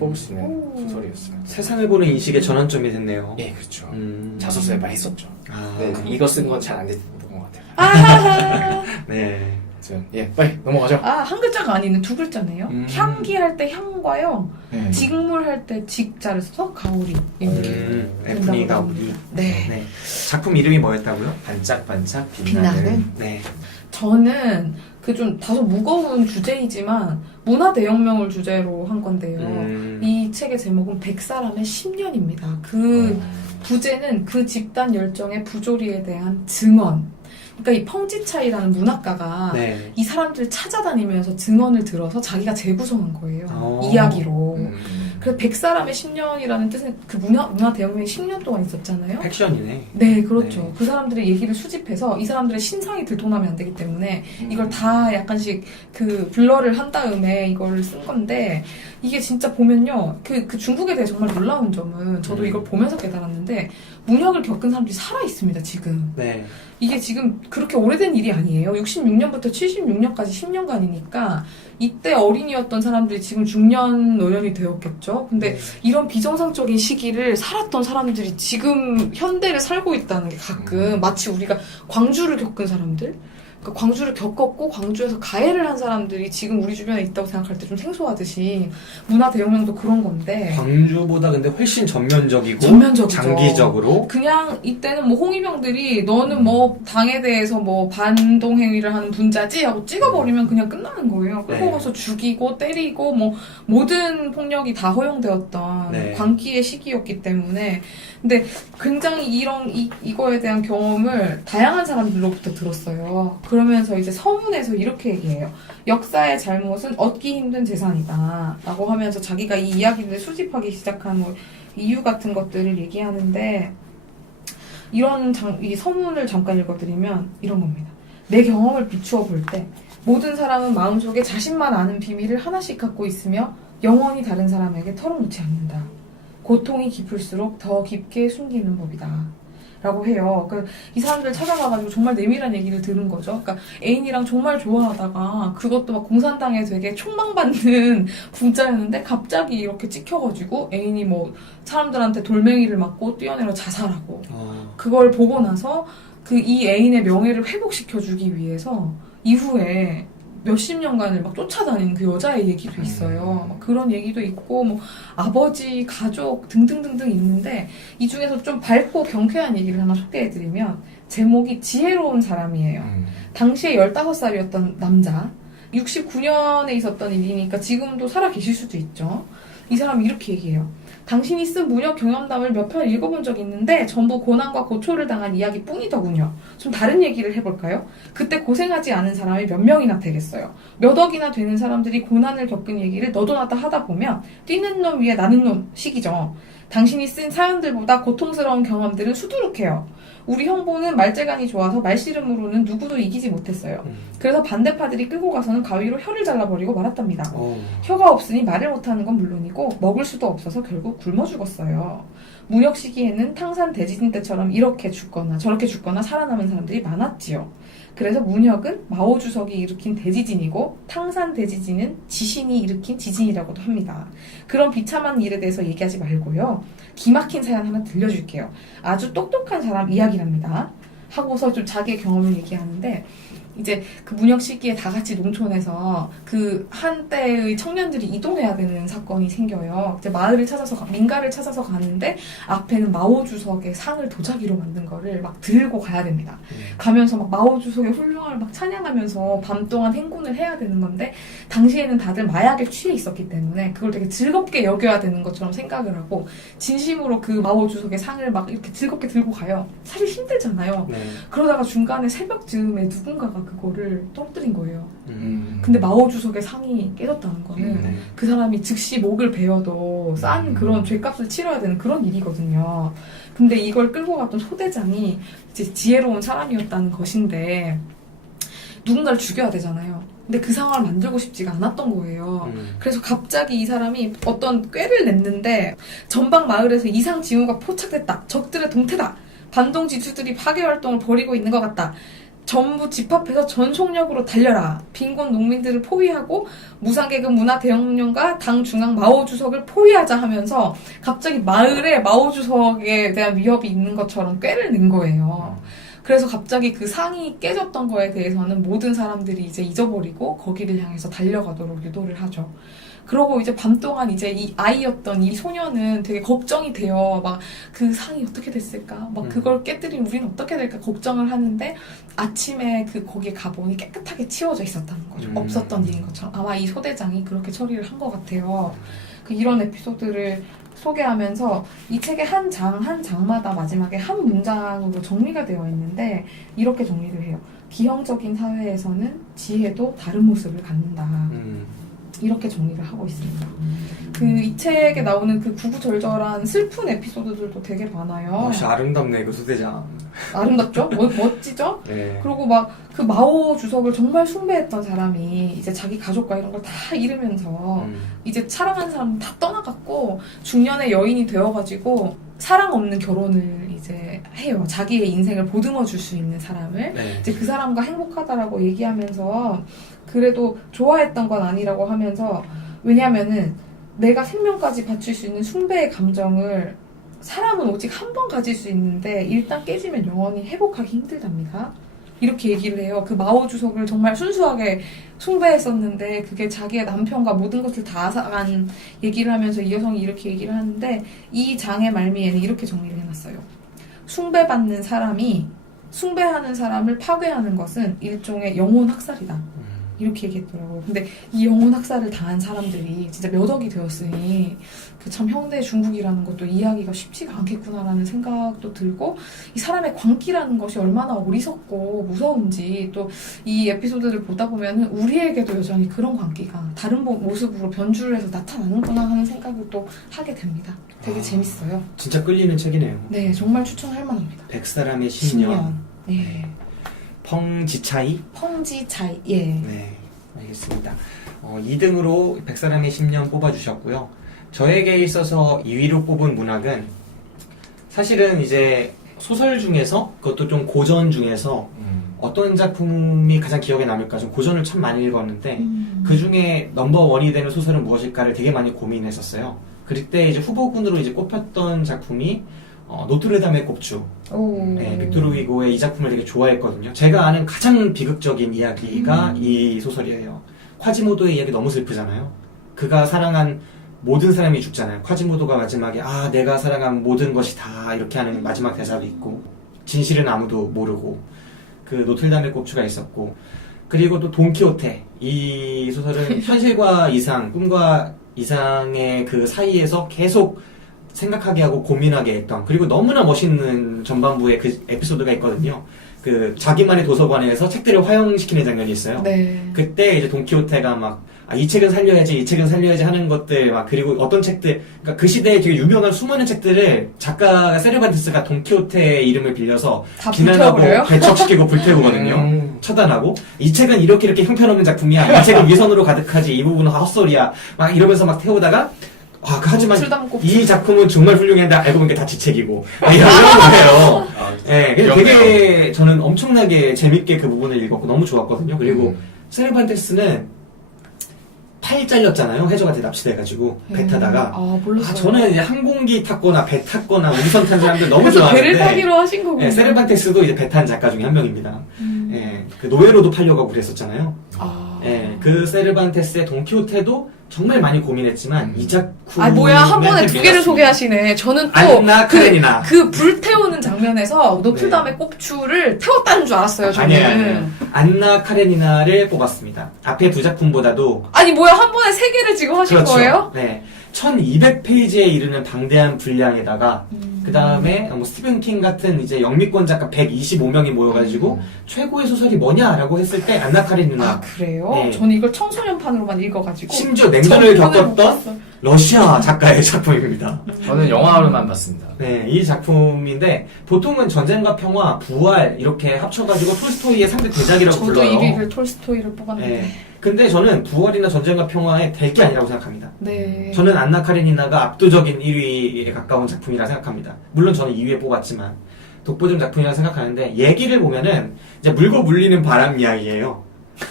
뽑을 수 있는 소설이었어요. 세상을 보는 인식의 전환점이 됐네요. 예, 그렇죠. 자소서에 많이 썼죠. 아. 네, 이거 쓴 건 잘 안 됐던 것 같아요. 네. 아무튼 예, 빨리 넘어가죠. 아, 한 글자가 아니는 두 글자네요. 향기 할 때 향과요. 네. 직물 할 때 직자를 써서 가오리. 이렇게 애프니 가오리. 네. 네. 작품 이름이 뭐였다고요? 반짝반짝 빛나는. 빛나는. 네. 저는 그 좀 다소 무거운 주제이지만 문화 대혁명을 주제로 한 건데요. 이 책의 제목은 100사람의 10년입니다. 그 부제는 그 집단 열정의 부조리에 대한 증언. 그러니까 이 펑지차이라는 문학가가 네. 이 사람들을 찾아다니면서 증언을 들어서 자기가 재구성한 거예요. 오. 이야기로. 그래서 100사람의 10년이라는 뜻은 그 문화 대혁명이 10년 동안 있었잖아요. 팩션이네. 네, 그렇죠. 네. 그 사람들의 얘기를 수집해서 이 사람들의 신상이 들통나면 안 되기 때문에 이걸 다 약간씩 그 블러를 한 다음에 이걸 쓴 건데 이게 진짜 보면요. 그 중국에 대해 정말 놀라운 점은 저도 이걸 보면서 깨달았는데 문혁을 겪은 사람들이 살아있습니다, 지금. 네. 이게 지금 그렇게 오래된 일이 아니에요. 66년부터 76년까지 10년간이니까 이때 어린이였던 사람들이 지금 중년, 노년이 되었겠죠. 근데 이런 비정상적인 시기를 살았던 사람들이 지금 현대를 살고 있다는 게 가끔 마치 우리가 광주를 겪은 사람들? 그러니까 광주를 겪었고 광주에서 가해를 한 사람들이 지금 우리 주변에 있다고 생각할 때 좀 생소하듯이 문화 대혁명도 그런 건데 광주보다 근데 훨씬 전면적이고 전면적이죠. 장기적으로 그냥 이때는 뭐 홍위병들이 너는 뭐 당에 대해서 뭐 반동 행위를 하는 분자지 하고 찍어버리면 그냥 끝나는 거예요. 끌고 네. 가서 죽이고 때리고 뭐 모든 폭력이 다 허용되었던 네. 광기의 시기였기 때문에 근데 굉장히 이거에 대한 경험을 다양한 사람들로부터 들었어요. 그러면서 이제 서문에서 이렇게 얘기해요. 역사의 잘못은 얻기 힘든 재산이다 라고 하면서 자기가 이 이야기를 수집하기 시작한 뭐 이유 같은 것들을 얘기하는데 이 서문을 잠깐 읽어드리면 이런 겁니다. 내 경험을 비추어 볼 때 모든 사람은 마음속에 자신만 아는 비밀을 하나씩 갖고 있으며 영원히 다른 사람에게 털어놓지 않는다. 고통이 깊을수록 더 깊게 숨기는 법이다. 라고 해요. 그러니까 이 사람들 찾아가가지고 정말 내밀한 얘기를 들은 거죠. 그러니까 애인이랑 정말 좋아하다가 그것도 막 공산당에 되게 촉망받는 분자였는데 갑자기 이렇게 찍혀가지고 애인이 뭐 사람들한테 돌멩이를 맞고 뛰어내려 자살하고 그걸 보고 나서 그 이 애인의 명예를 회복시켜주기 위해서 이후에 몇십 년간을 막 쫓아다니는 그 여자의 얘기도 있어요. 막 그런 얘기도 있고, 뭐, 아버지, 가족 등등등등 있는데, 이 중에서 좀 밝고 경쾌한 얘기를 하나 소개해드리면, 제목이 지혜로운 사람이에요. 당시에 15살이었던 남자, 69년에 있었던 일이니까 지금도 살아 계실 수도 있죠. 이 사람이 이렇게 얘기해요. 당신이 쓴 문학 경험담을 몇 편 읽어본 적이 있는데 전부 고난과 고초를 당한 이야기뿐이더군요. 좀 다른 얘기를 해볼까요? 그때 고생하지 않은 사람이 몇 명이나 되겠어요. 몇 억이나 되는 사람들이 고난을 겪은 얘기를 너도 나도 하다 보면 뛰는 놈 위에 나는 놈 식이죠. 당신이 쓴 사연들보다 고통스러운 경험들은 수두룩해요. 우리 형부는 말재간이 좋아서 말씨름으로는 누구도 이기지 못했어요. 그래서 반대파들이 끌고 가서는 가위로 혀를 잘라버리고 말았답니다. 혀가 없으니 말을 못하는 건 물론이고 먹을 수도 없어서 결국 굶어 죽었어요. 무역 시기에는 탕산 대지진 때처럼 이렇게 죽거나 저렇게 죽거나 살아남은 사람들이 많았지요. 그래서 문혁은 마오 주석이 일으킨 대지진이고 탕산 대지진은 지신이 일으킨 지진이라고도 합니다. 그런 비참한 일에 대해서 얘기하지 말고요. 기막힌 사연 하나 들려줄게요. 아주 똑똑한 사람 이야기랍니다. 하고서 좀 자기의 경험을 얘기하는데 이제 그 문혁 시기에 다 같이 농촌에서 그 한때의 청년들이 이동해야 되는 사건이 생겨요. 이제 마을을 찾아서 민가를 찾아서 가는데 앞에는 마오 주석의 상을 도자기로 만든 거를 막 들고 가야 됩니다. 가면서 막 마오 주석의 훌륭함을 막 찬양하면서 밤 동안 행군을 해야 되는 건데 당시에는 다들 마약에 취해 있었기 때문에 그걸 되게 즐겁게 여겨야 되는 것처럼 생각을 하고 진심으로 그 마오 주석의 상을 막 이렇게 즐겁게 들고 가요. 사실 힘들잖아요. 네. 그러다가 중간에 새벽 즈음에 누군가가 그거를 떨어뜨린 거예요. 근데 마오 주석의 상이 깨졌다는 거는 그 사람이 즉시 목을 베어도 싼 그런 죄값을 치러야 되는 그런 일이거든요. 근데 이걸 끌고 갔던 소대장이 이제 지혜로운 사람이었다는 것인데 누군가를 죽여야 되잖아요. 근데 그 상황을 만들고 싶지가 않았던 거예요. 그래서 갑자기 이 사람이 어떤 꾀를 냈는데 전방 마을에서 이상 징후가 포착됐다. 적들의 동태다. 반동 지주들이 파괴 활동을 벌이고 있는 것 같다. 전부 집합해서 전속력으로 달려라. 빈곤 농민들을 포위하고 무상계급 문화 대혁명과 당 중앙 마오 주석을 포위하자 하면서 갑자기 마을에 마오 주석에 대한 위협이 있는 것처럼 꾀를 낸 거예요. 그래서 갑자기 그 상이 깨졌던 거에 대해서는 모든 사람들이 이제 잊어버리고 거기를 향해서 달려가도록 유도를 하죠. 그러고 이제 밤 동안 이제 이 아이였던 이 소녀는 되게 걱정이 돼요. 막 그 상이 어떻게 됐을까? 막 그걸 깨뜨린 우리는 어떻게 될까? 걱정을 하는데 아침에 거기에 가보니 깨끗하게 치워져 있었다는 거죠. 없었던 일인 것처럼. 아마 이 소대장이 그렇게 처리를 한 것 같아요. 이런 에피소드를 소개하면서 이 책의 한 장마다 마지막에 한 문장으로 정리가 되어 있는데 이렇게 정리를 해요. 기형적인 사회에서는 지혜도 다른 모습을 갖는다. 이렇게 정리를 하고 있습니다. 이 책에 나오는 그 구구절절한 슬픈 에피소드들도 되게 많아요. 역시 아름답네, 그 소대장. 아름답죠? 멋지죠? 네. 그리고 막 그 마오 주석을 정말 숭배했던 사람이 이제 자기 가족과 이런 걸 다 잃으면서 이제 사랑하는 사람 다 떠나갔고 중년의 여인이 되어가지고 사랑 없는 결혼을 이제 해요. 자기의 인생을 보듬어 줄 수 있는 사람을. 네. 이제 그 사람과 행복하다라고 얘기하면서 그래도 좋아했던 건 아니라고 하면서 왜냐면은 내가 생명까지 바칠 수 있는 숭배의 감정을 사람은 오직 한 번 가질 수 있는데 일단 깨지면 영원히 회복하기 힘들답니다. 이렇게 얘기를 해요. 그 마오 주석을 정말 순수하게 숭배했었는데 그게 자기의 남편과 모든 것을 다 앗아간 얘기를 하면서 이 여성이 이렇게 얘기를 하는데 이 장의 말미에는 이렇게 정리를 해놨어요. 숭배받는 사람이 숭배하는 사람을 파괴하는 것은 일종의 영혼 학살이다. 이렇게 얘기했더라고요. 근데 이 영혼 학살을 당한 사람들이 진짜 몇 억이 되었으니 그 참 현대 중국이라는 것도 이해하기가 쉽지가 않겠구나라는 생각도 들고 이 사람의 광기라는 것이 얼마나 어리석고 무서운지 또 이 에피소드를 보다 보면 우리에게도 여전히 그런 광기가 다른 모습으로 변주를 해서 나타나는구나 하는 생각을 또 하게 됩니다. 되게 재밌어요. 진짜 끌리는 책이네요. 네, 정말 추천할 만합니다. 100사람의 10년. 네. 펑지차이? 펑지차이. 예. 네, 알겠습니다. 2등으로 100사람의 10년 뽑아주셨고요. 저에게 있어서 2위로 뽑은 문학은 사실은 이제 소설 중에서 그것도 좀 고전 중에서 어떤 작품이 가장 기억에 남을까 좀 고전을 참 많이 읽었는데 그 중에 넘버원이 되는 소설은 무엇일까를 되게 많이 고민했었어요. 그때 이제 후보군으로 이제 꼽혔던 작품이 노트르담의 꼽주. 네, 빅토르 위고의 이 작품을 되게 좋아했거든요. 제가 아는 가장 비극적인 이야기가 이 소설이에요. 콰지모도의 이야기 너무 슬프잖아요. 그가 사랑한 모든 사람이 죽잖아요. 콰지모도가 마지막에 내가 사랑한 모든 것이 다 이렇게 하는 마지막 대사도 있고 진실은 아무도 모르고 그 노틀담의 꼽주가 있었고 그리고 또 돈키호테 이 소설은 현실과 이상 꿈과 이상의 그 사이에서 계속 생각하게 하고 고민하게 했던 그리고 너무나 멋있는 전반부의 그 에피소드가 있거든요. 그 자기만의 도서관에서 책들을 화형시키는 장면이 있어요. 네. 그때 이제 돈키호테가 막 이 책은 살려야지, 이 책은 살려야지 하는 것들 막 그리고 어떤 책들 그러니까 그 시대에 되게 유명한 수많은 책들을 작가 세르반테스가 돈키호테의 이름을 빌려서 다 비난하고 불태워버려요? 배척시키고 불태우거든요. 처단하고 이 책은 이렇게 형편없는 작품이야. 이 책은 위선으로 가득하지. 이 부분은 헛소리야. 막 이러면서 막 태우다가 하지만 이 작품은 정말 훌륭했는데 알고 보니까 다 지 책이고 이런 거예요. 네, 되게 저는 엄청나게 재밌게 그 부분을 읽었고 너무 좋았거든요. 그리고 세르반테스는 팔 잘렸잖아요. 해저한테 납치돼가지고 배 타다가 몰랐어요. 저는 이제 항공기 탔거나 배 탔거나 우선 탄 사람들 너무 그래서 좋아하는데 배를 타기로 하신 거군요. 네, 세르반테스도 이제 배 탄 작가 중에 한 명입니다. 그 노예로도 팔려가고 그랬었잖아요. 그 세르반테스의 돈키호테도 정말 많이 고민했지만 이 작품 뭐야 한 번에 두 개를 소개하시네. 저는 또 안나 카레니나 그 불태우는 장면에서 노틀담의 꼽주를 태웠다는 줄 알았어요. 저는. 아니에요. 안나 카레니나를 뽑았습니다. 앞에 두 작품보다도 아니 뭐야 한 번에 세 개를 지금 하신 그렇죠. 거예요? 네, 1200페이지에 이르는 방대한 분량에다가 그 다음에 스티븐 킹 같은 이제 영미권 작가 125명이 모여가지고 최고의 소설이 뭐냐라고 했을 때 안나 카레니나. 그래요? 네. 저는 이걸 청소년판으로만 읽어가지고 심지어 냉전을 겪었던 러시아 작가의 작품입니다. 저는 영화로만 봤습니다. 네, 이 작품인데 보통은 전쟁과 평화, 부활 이렇게 합쳐가지고 톨스토이의 3대 대작이라고 저도 불러요. 1위를 톨스토이를 뽑았는데. 네. 근데 저는 부활이나 전쟁과 평화에 될 게 아니라고 생각합니다. 네. 저는 안나 카레니나가 압도적인 1위에 가까운 작품이라 생각합니다. 물론 저는 2위에 뽑았지만 독보적 작품이라 생각하는데 얘기를 보면은 이제 물고 물리는 바람 이야기예요.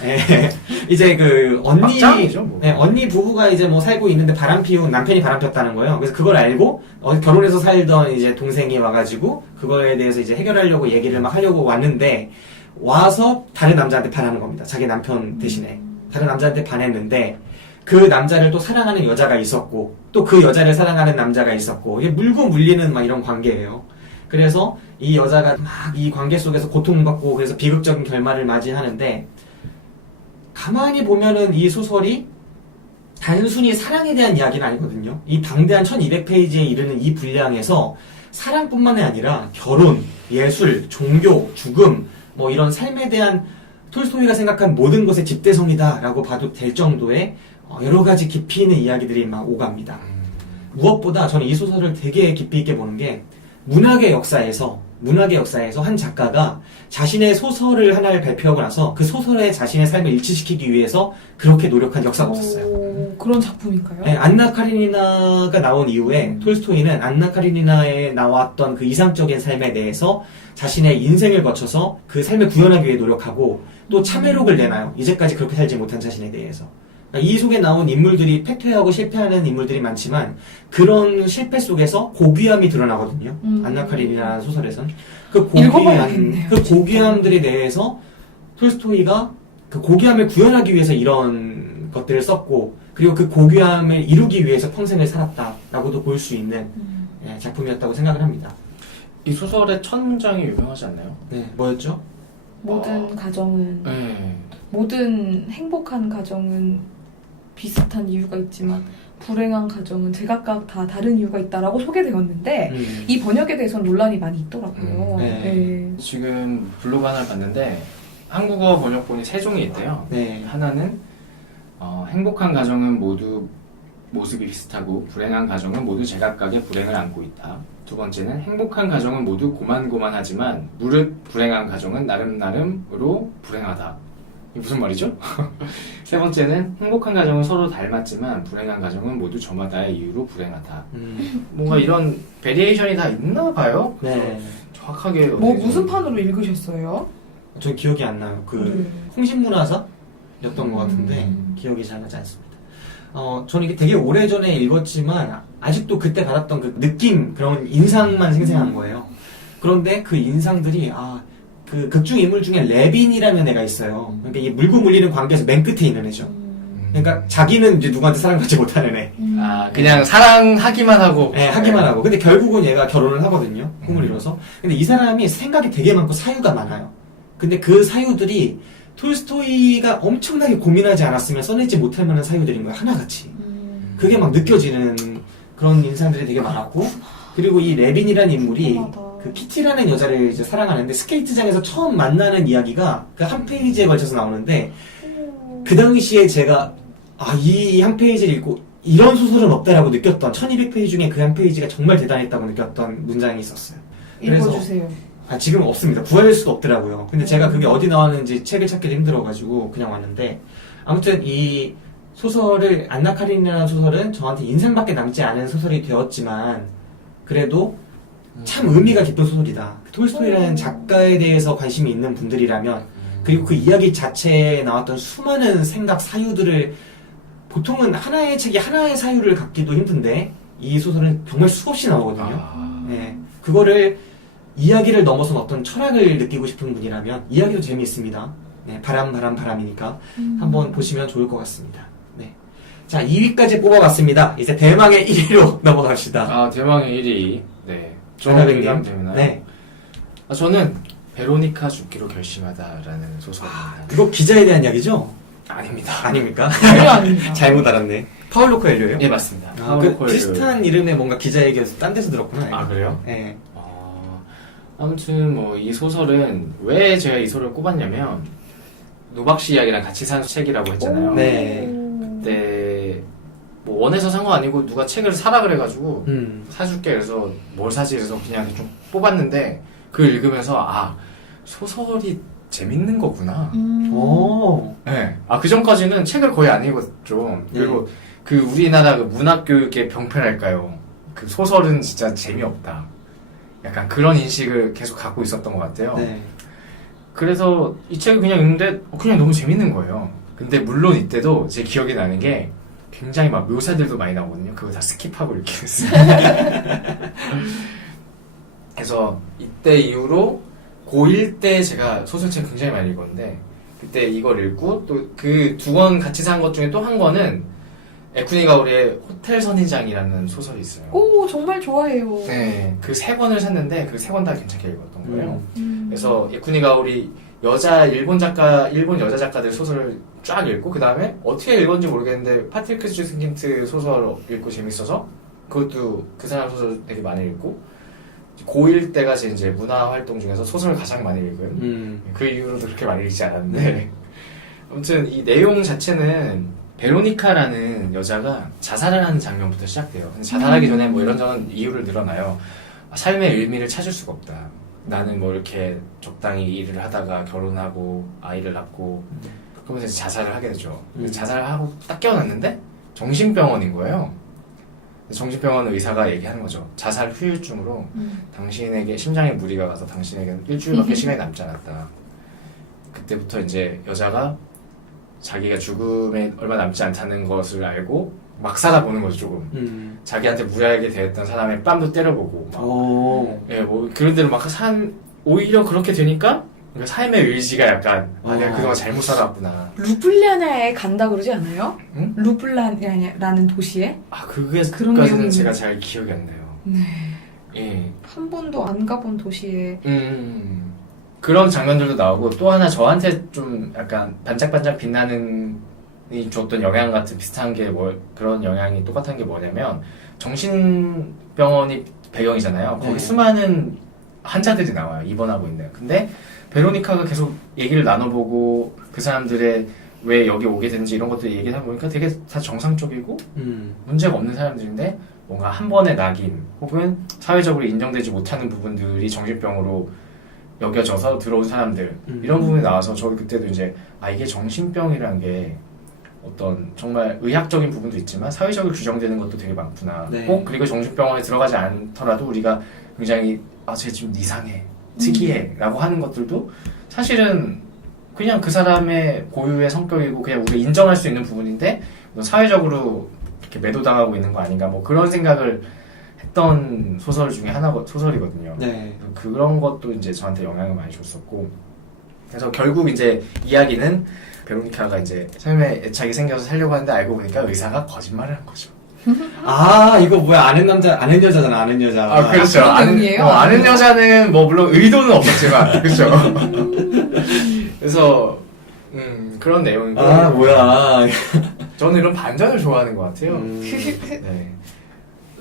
예. 이제 그 언니 막장이죠, 뭐. 네, 언니 부부가 이제 뭐 살고 있는데 바람 피운 남편이 바람 폈다는 거예요. 그래서 그걸 알고 결혼해서 살던 이제 동생이 와가지고 그거에 대해서 이제 해결하려고 얘기를 막 하려고 왔는데 와서 다른 남자한테 반하는 겁니다. 자기 남편 대신에 다른 남자한테 반했는데 그 남자를 또 사랑하는 여자가 있었고 또 그 여자를 사랑하는 남자가 있었고 이게 물고 물리는 막 이런 관계예요. 그래서 이 여자가 막 이 관계 속에서 고통받고 그래서 비극적인 결말을 맞이하는데 가만히 보면은 이 소설이 단순히 사랑에 대한 이야기는 아니거든요. 이 방대한 1200페이지에 이르는 이 분량에서 사랑뿐만이 아니라 결혼, 예술, 종교, 죽음 뭐 이런 삶에 대한 톨스토이가 생각한 모든 것의 집대성이다라고 봐도 될 정도의 여러 가지 깊이 있는 이야기들이 막 오갑니다. 무엇보다 저는 이 소설을 되게 깊이 있게 보는 게 문학의 역사에서 한 작가가 자신의 소설을 하나를 발표하고 나서 그 소설에 자신의 삶을 일치시키기 위해서 그렇게 노력한 역사가 없었어요. 오, 그런 작품인가요? 네, 안나 카리니나가 나온 이후에 톨스토이는 안나 카리니나에 나왔던 그 이상적인 삶에 대해서 자신의 인생을 거쳐서 그 삶을 구현하기 위해 노력하고 또 참회록을 내놔요. 이제까지 그렇게 살지 못한 자신에 대해서. 그러니까 이 속에 나온 인물들이 패퇴하고 실패하는 인물들이 많지만 그런 실패 속에서 고귀함이 드러나거든요. 안나 카리니나 소설에선 그 읽어봐야겠네요, 그 고귀함들에 대해서 톨스토이가 그 고귀함을 구현하기 위해서 이런 것들을 썼고 그리고 그 고귀함을 이루기 위해서 평생을 살았다라고도 볼 수 있는 작품이었다고 생각을 합니다. 이 소설의 첫 문장이 유명하지 않나요? 네, 뭐였죠? 모든 가정은 네. 모든 행복한 가정은 비슷한 이유가 있지만 불행한 가정은 제각각 다 다른 이유가 있다라고 소개되었는데 이 번역에 대해서는 논란이 많이 있더라고요. 네. 네. 지금 블로그 하나를 봤는데 한국어 번역본이 세 종이 있대요. 네. 하나는 행복한 가정은 모두 모습이 비슷하고 불행한 가정은 모두 제각각의 불행을 안고 있다. 두 번째는 행복한 가정은 모두 고만고만하지만 무릇 불행한 가정은 나름나름으로 불행하다. 이게 무슨 말이죠? 세 번째는 행복한 가정은 서로 닮았지만 불행한 가정은 모두 저마다의 이유로 불행하다. 뭔가 이런 베리에이션이 다 있나 봐요. 네. 정확하게 뭐 어디서- 무슨 판으로 읽으셨어요? 저 기억이 안 나요. 그 홍신문화사였던 것 같은데 기억이 잘 나지 않습니다. 저는 이게 되게 오래전에 읽었지만 아직도 그때 받았던 그 느낌 그런 인상만 생생한 거예요. 그런데 그 인상들이 그 극중 인물 중에 레빈이라는 애가 있어요. 그러니까 이 물고 물리는 관계에서 맨 끝에 있는 애죠. 그러니까 자기는 이제 누구한테 사랑받지 못하는 애. 그냥 사랑하기만 하고. 네, 하기만 하고. 근데 결국은 얘가 결혼을 하거든요. 꿈을 이뤄서. 근데 이 사람이 생각이 되게 많고 사유가 많아요. 근데 그 사유들이 톨스토이가 엄청나게 고민하지 않았으면 써내지 못할 만한 사유들인 거예요. 하나같이. 그게 막 느껴지는 그런 인상들이 되게 많았고, 그리고 이 레빈이라는 인물이 그 키티라는 여자를 이제 사랑하는데 스케이트장에서 처음 만나는 이야기가 그 한 페이지에 걸쳐서 나오는데, 그 당시에 제가 이 한 페이지를 읽고 이런 소설은 없다라고 느꼈던 1200페이지 중에 그 한 페이지가 정말 대단했다고 느꼈던 문장이 있었어요. 그래서 읽어주세요. 지금 없습니다. 구할 수도 없더라고요. 근데 제가 그게 어디 나왔는지 책을 찾기도 힘들어가지고 그냥 왔는데, 아무튼 이 소설을, 안나 카리니나라는 소설은 저한테 인상밖에 남지 않은 소설이 되었지만 그래도 참 의미가 깊은 소설이다. 톨스토이라는 작가에 대해서 관심이 있는 분들이라면, 그리고 그 이야기 자체에 나왔던 수많은 생각, 사유들을, 보통은 하나의 책이 하나의 사유를 갖기도 힘든데 이 소설은 정말 수없이 나오거든요. 네, 그거를 이야기를 넘어선 어떤 철학을 느끼고 싶은 분이라면 이야기도 재미있습니다. 네, 바람이니까 한번 보시면 좋을 것 같습니다. 네. 자, 2위까지 뽑아봤습니다. 이제 대망의 1위로 넘어갑시다. 대망의 1위. 네. 전화백님. 얘기하면 되나요? 네. 저는 베로니카 죽기로 결심하다라는 소설입니다. 그거 기자에 대한 이야기죠? 아닙니다. 아닙니까? 전혀 아닙니다. 잘못 알았네. 파울로 코엘료예요? 예, 맞습니다. 그 파울로 코엘료. 비슷한 이름의 뭔가 기자 얘기여서 딴 데서 들었구나. 그래요? 네. 아무튼 이 소설은 왜 제가 이 소설을 꼽았냐면 노박 씨 이야기랑 같이 산 책이라고 했잖아요. 네. 그때 뭐 원해서 산 거 아니고 누가 책을 사라 그래가지고 사줄게 그래서 뭘 사지 그래서 그냥 좀 뽑았는데 그걸 읽으면서 소설이 재밌는 거구나. 오. 네. 그 전까지는 책을 거의 안 읽었죠. 그리고 그 우리나라 그 문학 교육의 병폐랄까요. 그 소설은 진짜 재미없다. 약간 그런 인식을 계속 갖고 있었던 것 같아요. 네. 그래서 이 책을 그냥 읽는데 그냥 너무 재밌는 거예요. 근데 물론 이때도 제 기억이 나는 게 굉장히 막 묘사들도 많이 나오거든요. 그거 다 스킵하고 읽게 됐어요. 그래서 이때 이후로 고1 때 제가 소설책 굉장히 많이 읽었는데 그때 이걸 읽고 또 그 두 권 같이 산 것 중에 또 한 권은 에쿠니 가오리의 호텔 선인장이라는 소설이 있어요. 오, 정말 좋아해요. 네, 그 세 권을 샀는데 그 세 권 다 괜찮게 읽었던 거예요. 음. 그래서 에쿠니 가오리 일본 여자 작가들 소설을 쫙 읽고 그 다음에 어떻게 읽었는지 모르겠는데 파트리크 슈스킨트 소설 읽고 재밌어서 그것도 그 사람 소설 되게 많이 읽고 고1 때가 제 이제 문화 활동 중에서 소설을 가장 많이 읽은 그 이후로도 그렇게 많이 읽지 않았는데 아무튼 이 내용 자체는 베로니카라는 여자가 자살을 하는 장면부터 시작돼요. 근데 자살하기 전에 뭐 이런저런 이유를 늘어나요. 삶의 의미를 찾을 수가 없다. 나는 뭐 이렇게 적당히 일을 하다가 결혼하고 아이를 낳고 그러면서 이제 자살을 하게 되죠. 그래서 자살을 하고 딱 깨어났는데 정신병원인 거예요. 정신병원 의사가 얘기하는 거죠. 자살 후유증으로 당신에게 심장에 무리가 가서 당신에게는 일주일밖에 시간이 남지 않았다. 그때부터 이제 여자가 자기가 죽음에 얼마 남지 않다는 것을 알고 막 살아보는 거죠, 조금. 자기한테 무례하게 대했던 사람의 뺨도 때려보고, 막. 예, 뭐, 그런 데로 막 오히려 그렇게 되니까, 그러니까 삶의 의지가 약간, 내가 그동안 잘못 살았구나. 루블리아냐에 간다 그러지 않아요? 응? 루블리아냐라는 도시에? 그런 내용이 내용까지는 제가 잘 기억이 안 나요. 네. 예. 한 번도 안 가본 도시에. 그런 장면들도 나오고, 또 하나 저한테 좀 약간 반짝반짝 빛나는 이 줬던 영향 같은 비슷한 게 그런 영향이 똑같은 게 뭐냐면 정신병원이 배경이잖아요. 거기 수많은 환자들이 나와요. 입원하고 있는. 근데 베로니카가 계속 얘기를 나눠보고 그 사람들의 왜 여기 오게 되는지 이런 것들 얘기를 해보니까 되게 다 정상적이고 문제가 없는 사람들인데 뭔가 한 번의 낙인 혹은 사회적으로 인정되지 못하는 부분들이 정신병으로 여겨져서 들어온 사람들 이런 부분이 나와서 저희 그때도 이제 이게 정신병이라는 게 어떤 정말 의학적인 부분도 있지만 사회적으로 규정되는 것도 되게 많구나. 네. 꼭 그리고 정신병원에 들어가지 않더라도 우리가 굉장히 쟤 좀 이상해, 특이해 라고 하는 것들도 사실은 그냥 그 사람의 고유의 성격이고 그냥 우리가 인정할 수 있는 부분인데 사회적으로 이렇게 매도당하고 있는 거 아닌가 뭐 그런 생각을 했던 소설 중에 소설이거든요. 네. 그런 것도 이제 저한테 영향을 많이 줬었고 그래서 결국 이제 이야기는 베로니카가 이제 삶에 애착이 생겨서 살려고 하는데 알고 보니까 의사가 거짓말을 한 거죠. 이거 뭐야, 아는 여자잖아, 아는 여자. 그렇죠. 그런 내용이에요? 아는 여자는 뭐 물론 의도는 없었지만, 그렇죠. 그래서 그런 내용이고. 뭐야. 저는 이런 반전을 좋아하는 것 같아요. 네.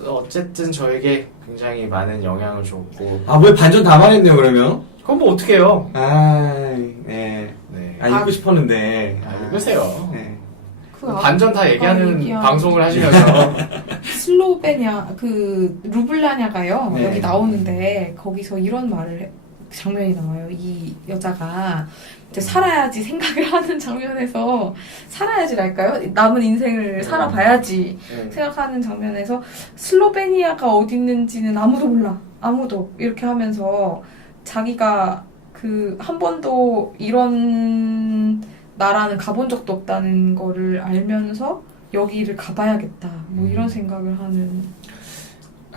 어쨌든 저에게 굉장히 많은 영향을 줬고. 왜 반전 다 말했네요, 그러면? 그건 뭐 어떻게 해요? 네. 네. 읽고 싶었는데. 읽으세요. 네. 반전 다 얘기하는 방송을 하시면서. 슬로베니아, 루블리아냐가요. 네. 여기 나오는데, 거기서 이런 장면이 나와요. 이 여자가 이제 살아야지 생각을 하는 장면에서, 살아야지랄까요? 남은 인생을 살아봐야지 생각하는 장면에서, 슬로베니아가 어디 있는지는 아무도 몰라. 아무도. 이렇게 하면서, 자기가 한 번도 이런 나라는 가본 적도 없다는 거를 알면서 여기를 가봐야겠다. 뭐 이런 생각을 하는.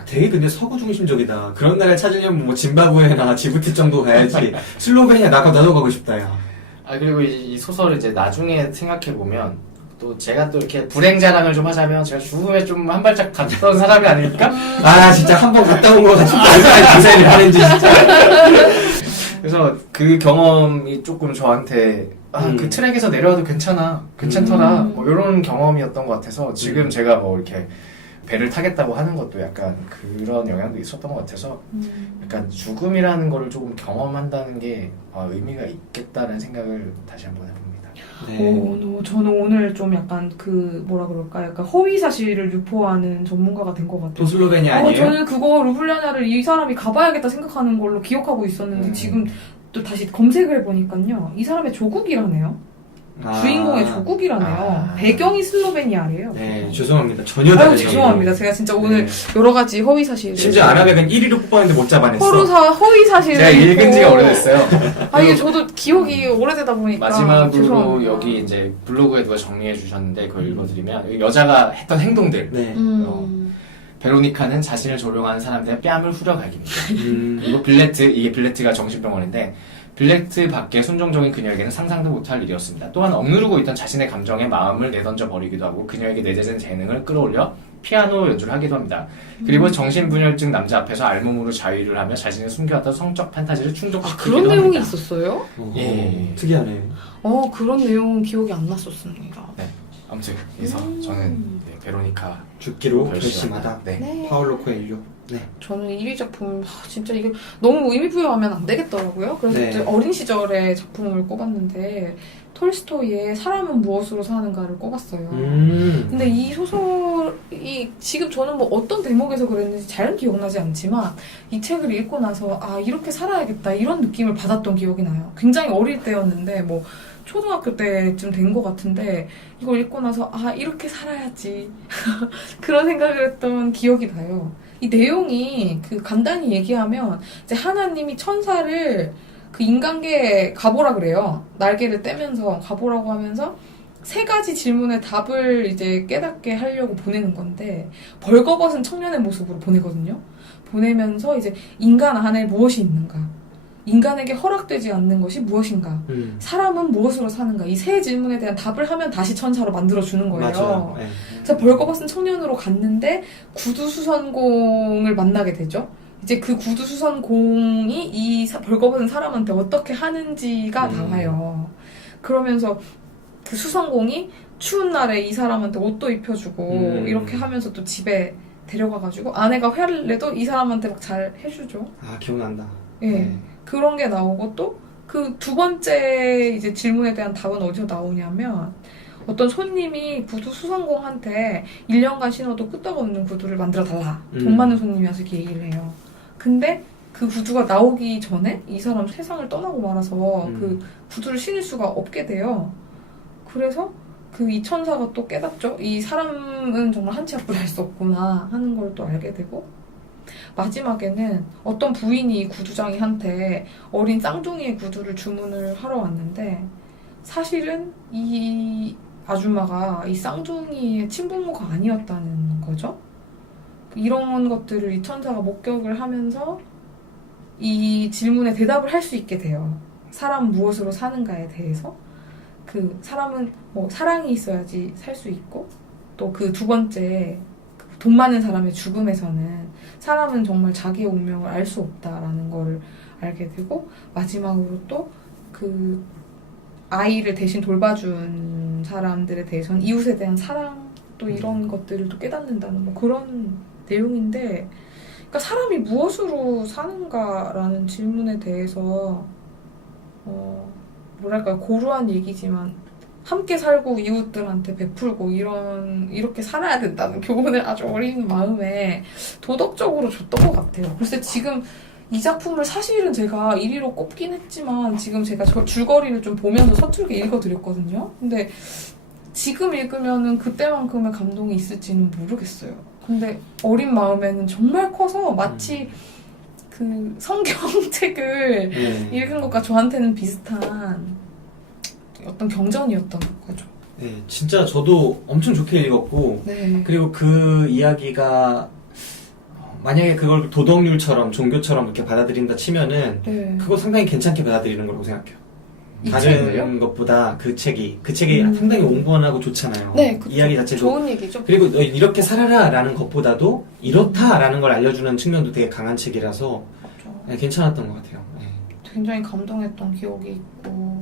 되게 근데 서구 중심적이다. 그런 나라를 찾으려면 뭐 짐바브웨나 지부티 정도 가야지. 슬로베니아 나도 가고 싶다, 야. 그리고 이 소설을 이제 나중에 생각해보면 또 제가 또 이렇게 불행 자랑을 좀 하자면 제가 죽음에 좀 한 발짝 갔던 사람이 아닐까? 진짜 한 번 갔다 온 거 같이 얼마나 기사를 하는지 진짜. 그래서 그 경험이 조금 저한테 그 트랙에서 내려와도 괜찮더라 뭐 이런 경험이었던 것 같아서 지금 제가 뭐 이렇게 배를 타겠다고 하는 것도 약간 그런 영향도 있었던 것 같아서 약간 죽음이라는 거를 조금 경험한다는 게 의미가 있겠다는 생각을 다시 한번 해봅니다. 네. 저는 오늘 좀 약간 뭐라 그럴까? 약간 허위 사실을 유포하는 전문가가 된 것 같아요. 또 슬로베니아 아니에요? 저는 루블리아냐를 이 사람이 가봐야겠다 생각하는 걸로 기억하고 있었는데 지금 또 다시 검색을 해보니까요. 이 사람의 조국이라네요. 주인공의 조국이라네요. 배경이 슬로베니아래요. 네, 죄송합니다. 전혀 아유, 다른 죄송합니다. 제가 진짜 오늘 네. 여러 가지 허위 사실을. 심지어 아라백은 1위로 뽑았는데 못 잡아냈어. 허위 사실을. 제가 읽은 지가 오래됐어요. 아, 이게 저도 기억이 오래되다 보니까. 마지막으로 죄송합니다. 여기 이제 블로그에 누가 정리해 주셨는데 그걸 읽어드리면 여기 여자가 했던 행동들. 네. 베로니카는 자신을 조롱하는 사람들의 뺨을 후려갈깁니다. 음. 그리고 이게 빌레트가 정신병원인데 빌레트 밖에 순종적인 그녀에게는 상상도 못할 일이었습니다. 또한 억누르고 있던 자신의 감정에 마음을 내던져 버리기도 하고 그녀에게 내재된 재능을 끌어올려 피아노 연주를 하기도 합니다. 그리고 정신분열증 남자 앞에서 알몸으로 자위를 하며 자신의 숨겨왔던 성적 판타지를 충족시키기도 그런 합니다. 내용이 있었어요? 예. 특이하네. 그런 내용은 기억이 안 났었습니다. 아무튼 그래서 저는 베로니카 죽기로 결심하다. 결심하다. 네. 네. 파울로 코엘료. 네. 저는 1위 작품, 진짜 이게 너무 의미 부여하면 안 되겠더라고요. 그래서 네. 이제 어린 시절의 작품을 꼽았는데, 톨스토이의 사람은 무엇으로 사는가를 꼽았어요. 근데 이 소설이 지금 저는 뭐 어떤 대목에서 그랬는지 잘은 기억나지 않지만 이 책을 읽고 나서 이렇게 살아야겠다 이런 느낌을 받았던 기억이 나요. 굉장히 어릴 때였는데 뭐 초등학교 때쯤 된 것 같은데 이걸 읽고 나서 이렇게 살아야지 그런 생각을 했던 기억이 나요. 이 내용이 간단히 얘기하면 이제 하나님이 천사를 그 인간계에 가보라 그래요. 날개를 떼면서 가보라고 하면서 3가지 질문의 답을 이제 깨닫게 하려고 보내는 건데 벌거벗은 청년의 모습으로 보내거든요. 보내면서 이제 인간 안에 무엇이 있는가? 인간에게 허락되지 않는 것이 무엇인가? 사람은 무엇으로 사는가? 이 3 질문에 대한 답을 하면 다시 천사로 만들어주는 거예요. 맞아요. 네. 그래서 벌거벗은 청년으로 갔는데 구두수선공을 만나게 되죠. 이제 그 구두수선공이 이 벌거벗은 사람한테 어떻게 하는지가 나와요. 그러면서 그 수선공이 추운 날에 이 사람한테 옷도 입혀주고 이렇게 하면서 또 집에 데려가가지고 아내가 화를 내도 이 사람한테 막 잘 해주죠. 기억난다. 예. 네. 그런 게 나오고 또 그 2번째 이제 질문에 대한 답은 어디서 나오냐면 어떤 손님이 구두 수선공한테 1년간 신어도 끄떡없는 구두를 만들어 달라. 돈 많은 손님이 와서 이렇게 얘기를 해요. 근데 그 구두가 나오기 전에 이 사람 세상을 떠나고 말아서 그 구두를 신을 수가 없게 돼요. 그래서 이 천사가 또 깨닫죠. 이 사람은 정말 한치 앞을 알 수 없구나 하는 걸 또 알게 되고 마지막에는 어떤 부인이 이 구두장이한테 어린 쌍둥이의 구두를 주문을 하러 왔는데 사실은 이 아줌마가 이 쌍둥이의 친부모가 아니었다는 거죠. 이런 것들을 이 천사가 목격을 하면서 이 질문에 대답을 할 수 있게 돼요. 사람 무엇으로 사는가에 대해서. 사람은 뭐 사랑이 있어야지 살 수 있고 또 그 2번째 돈 많은 사람의 죽음에서는 사람은 정말 자기의 운명을 알 수 없다라는 거를 알게 되고 마지막으로 또 아이를 대신 돌봐준 사람들에 대해서는 이웃에 대한 사랑 또 이런 것들을 또 깨닫는다는 뭐 그런 내용인데 그러니까 사람이 무엇으로 사는가라는 질문에 대해서 뭐랄까요 고루한 얘기지만 함께 살고 이웃들한테 베풀고 이렇게 살아야 된다는 교훈을 아주 어린 마음에 도덕적으로 줬던 것 같아요. 글쎄 지금 이 작품을 사실은 제가 1위로 꼽긴 했지만 지금 제가 줄거리를 좀 보면서 서툴게 읽어드렸거든요. 근데 지금 읽으면은 그때만큼의 감동이 있을지는 모르겠어요. 근데 어린 마음에는 정말 커서 마치 성경책을 읽은 것과 저한테는 비슷한 어떤 경전이었던 거죠. 네, 진짜 저도 엄청 좋게 읽었고 네. 그리고 그 이야기가 만약에 그걸 도덕률처럼 종교처럼 이렇게 받아들인다 치면은 네. 그거 상당히 괜찮게 받아들이는 거라고 생각해요. 이 다른 책을요? 것보다 그 책이 상당히 온건하고 좋잖아요. 네, 그쵸. 이야기 자체도 좋은 얘기죠. 그리고 너 이렇게 살아라 라는 것보다도 이렇다라는 걸 알려주는 측면도 되게 강한 책이라서 맞죠. 네, 괜찮았던 것 같아요. 네. 굉장히 감동했던 기억이 있고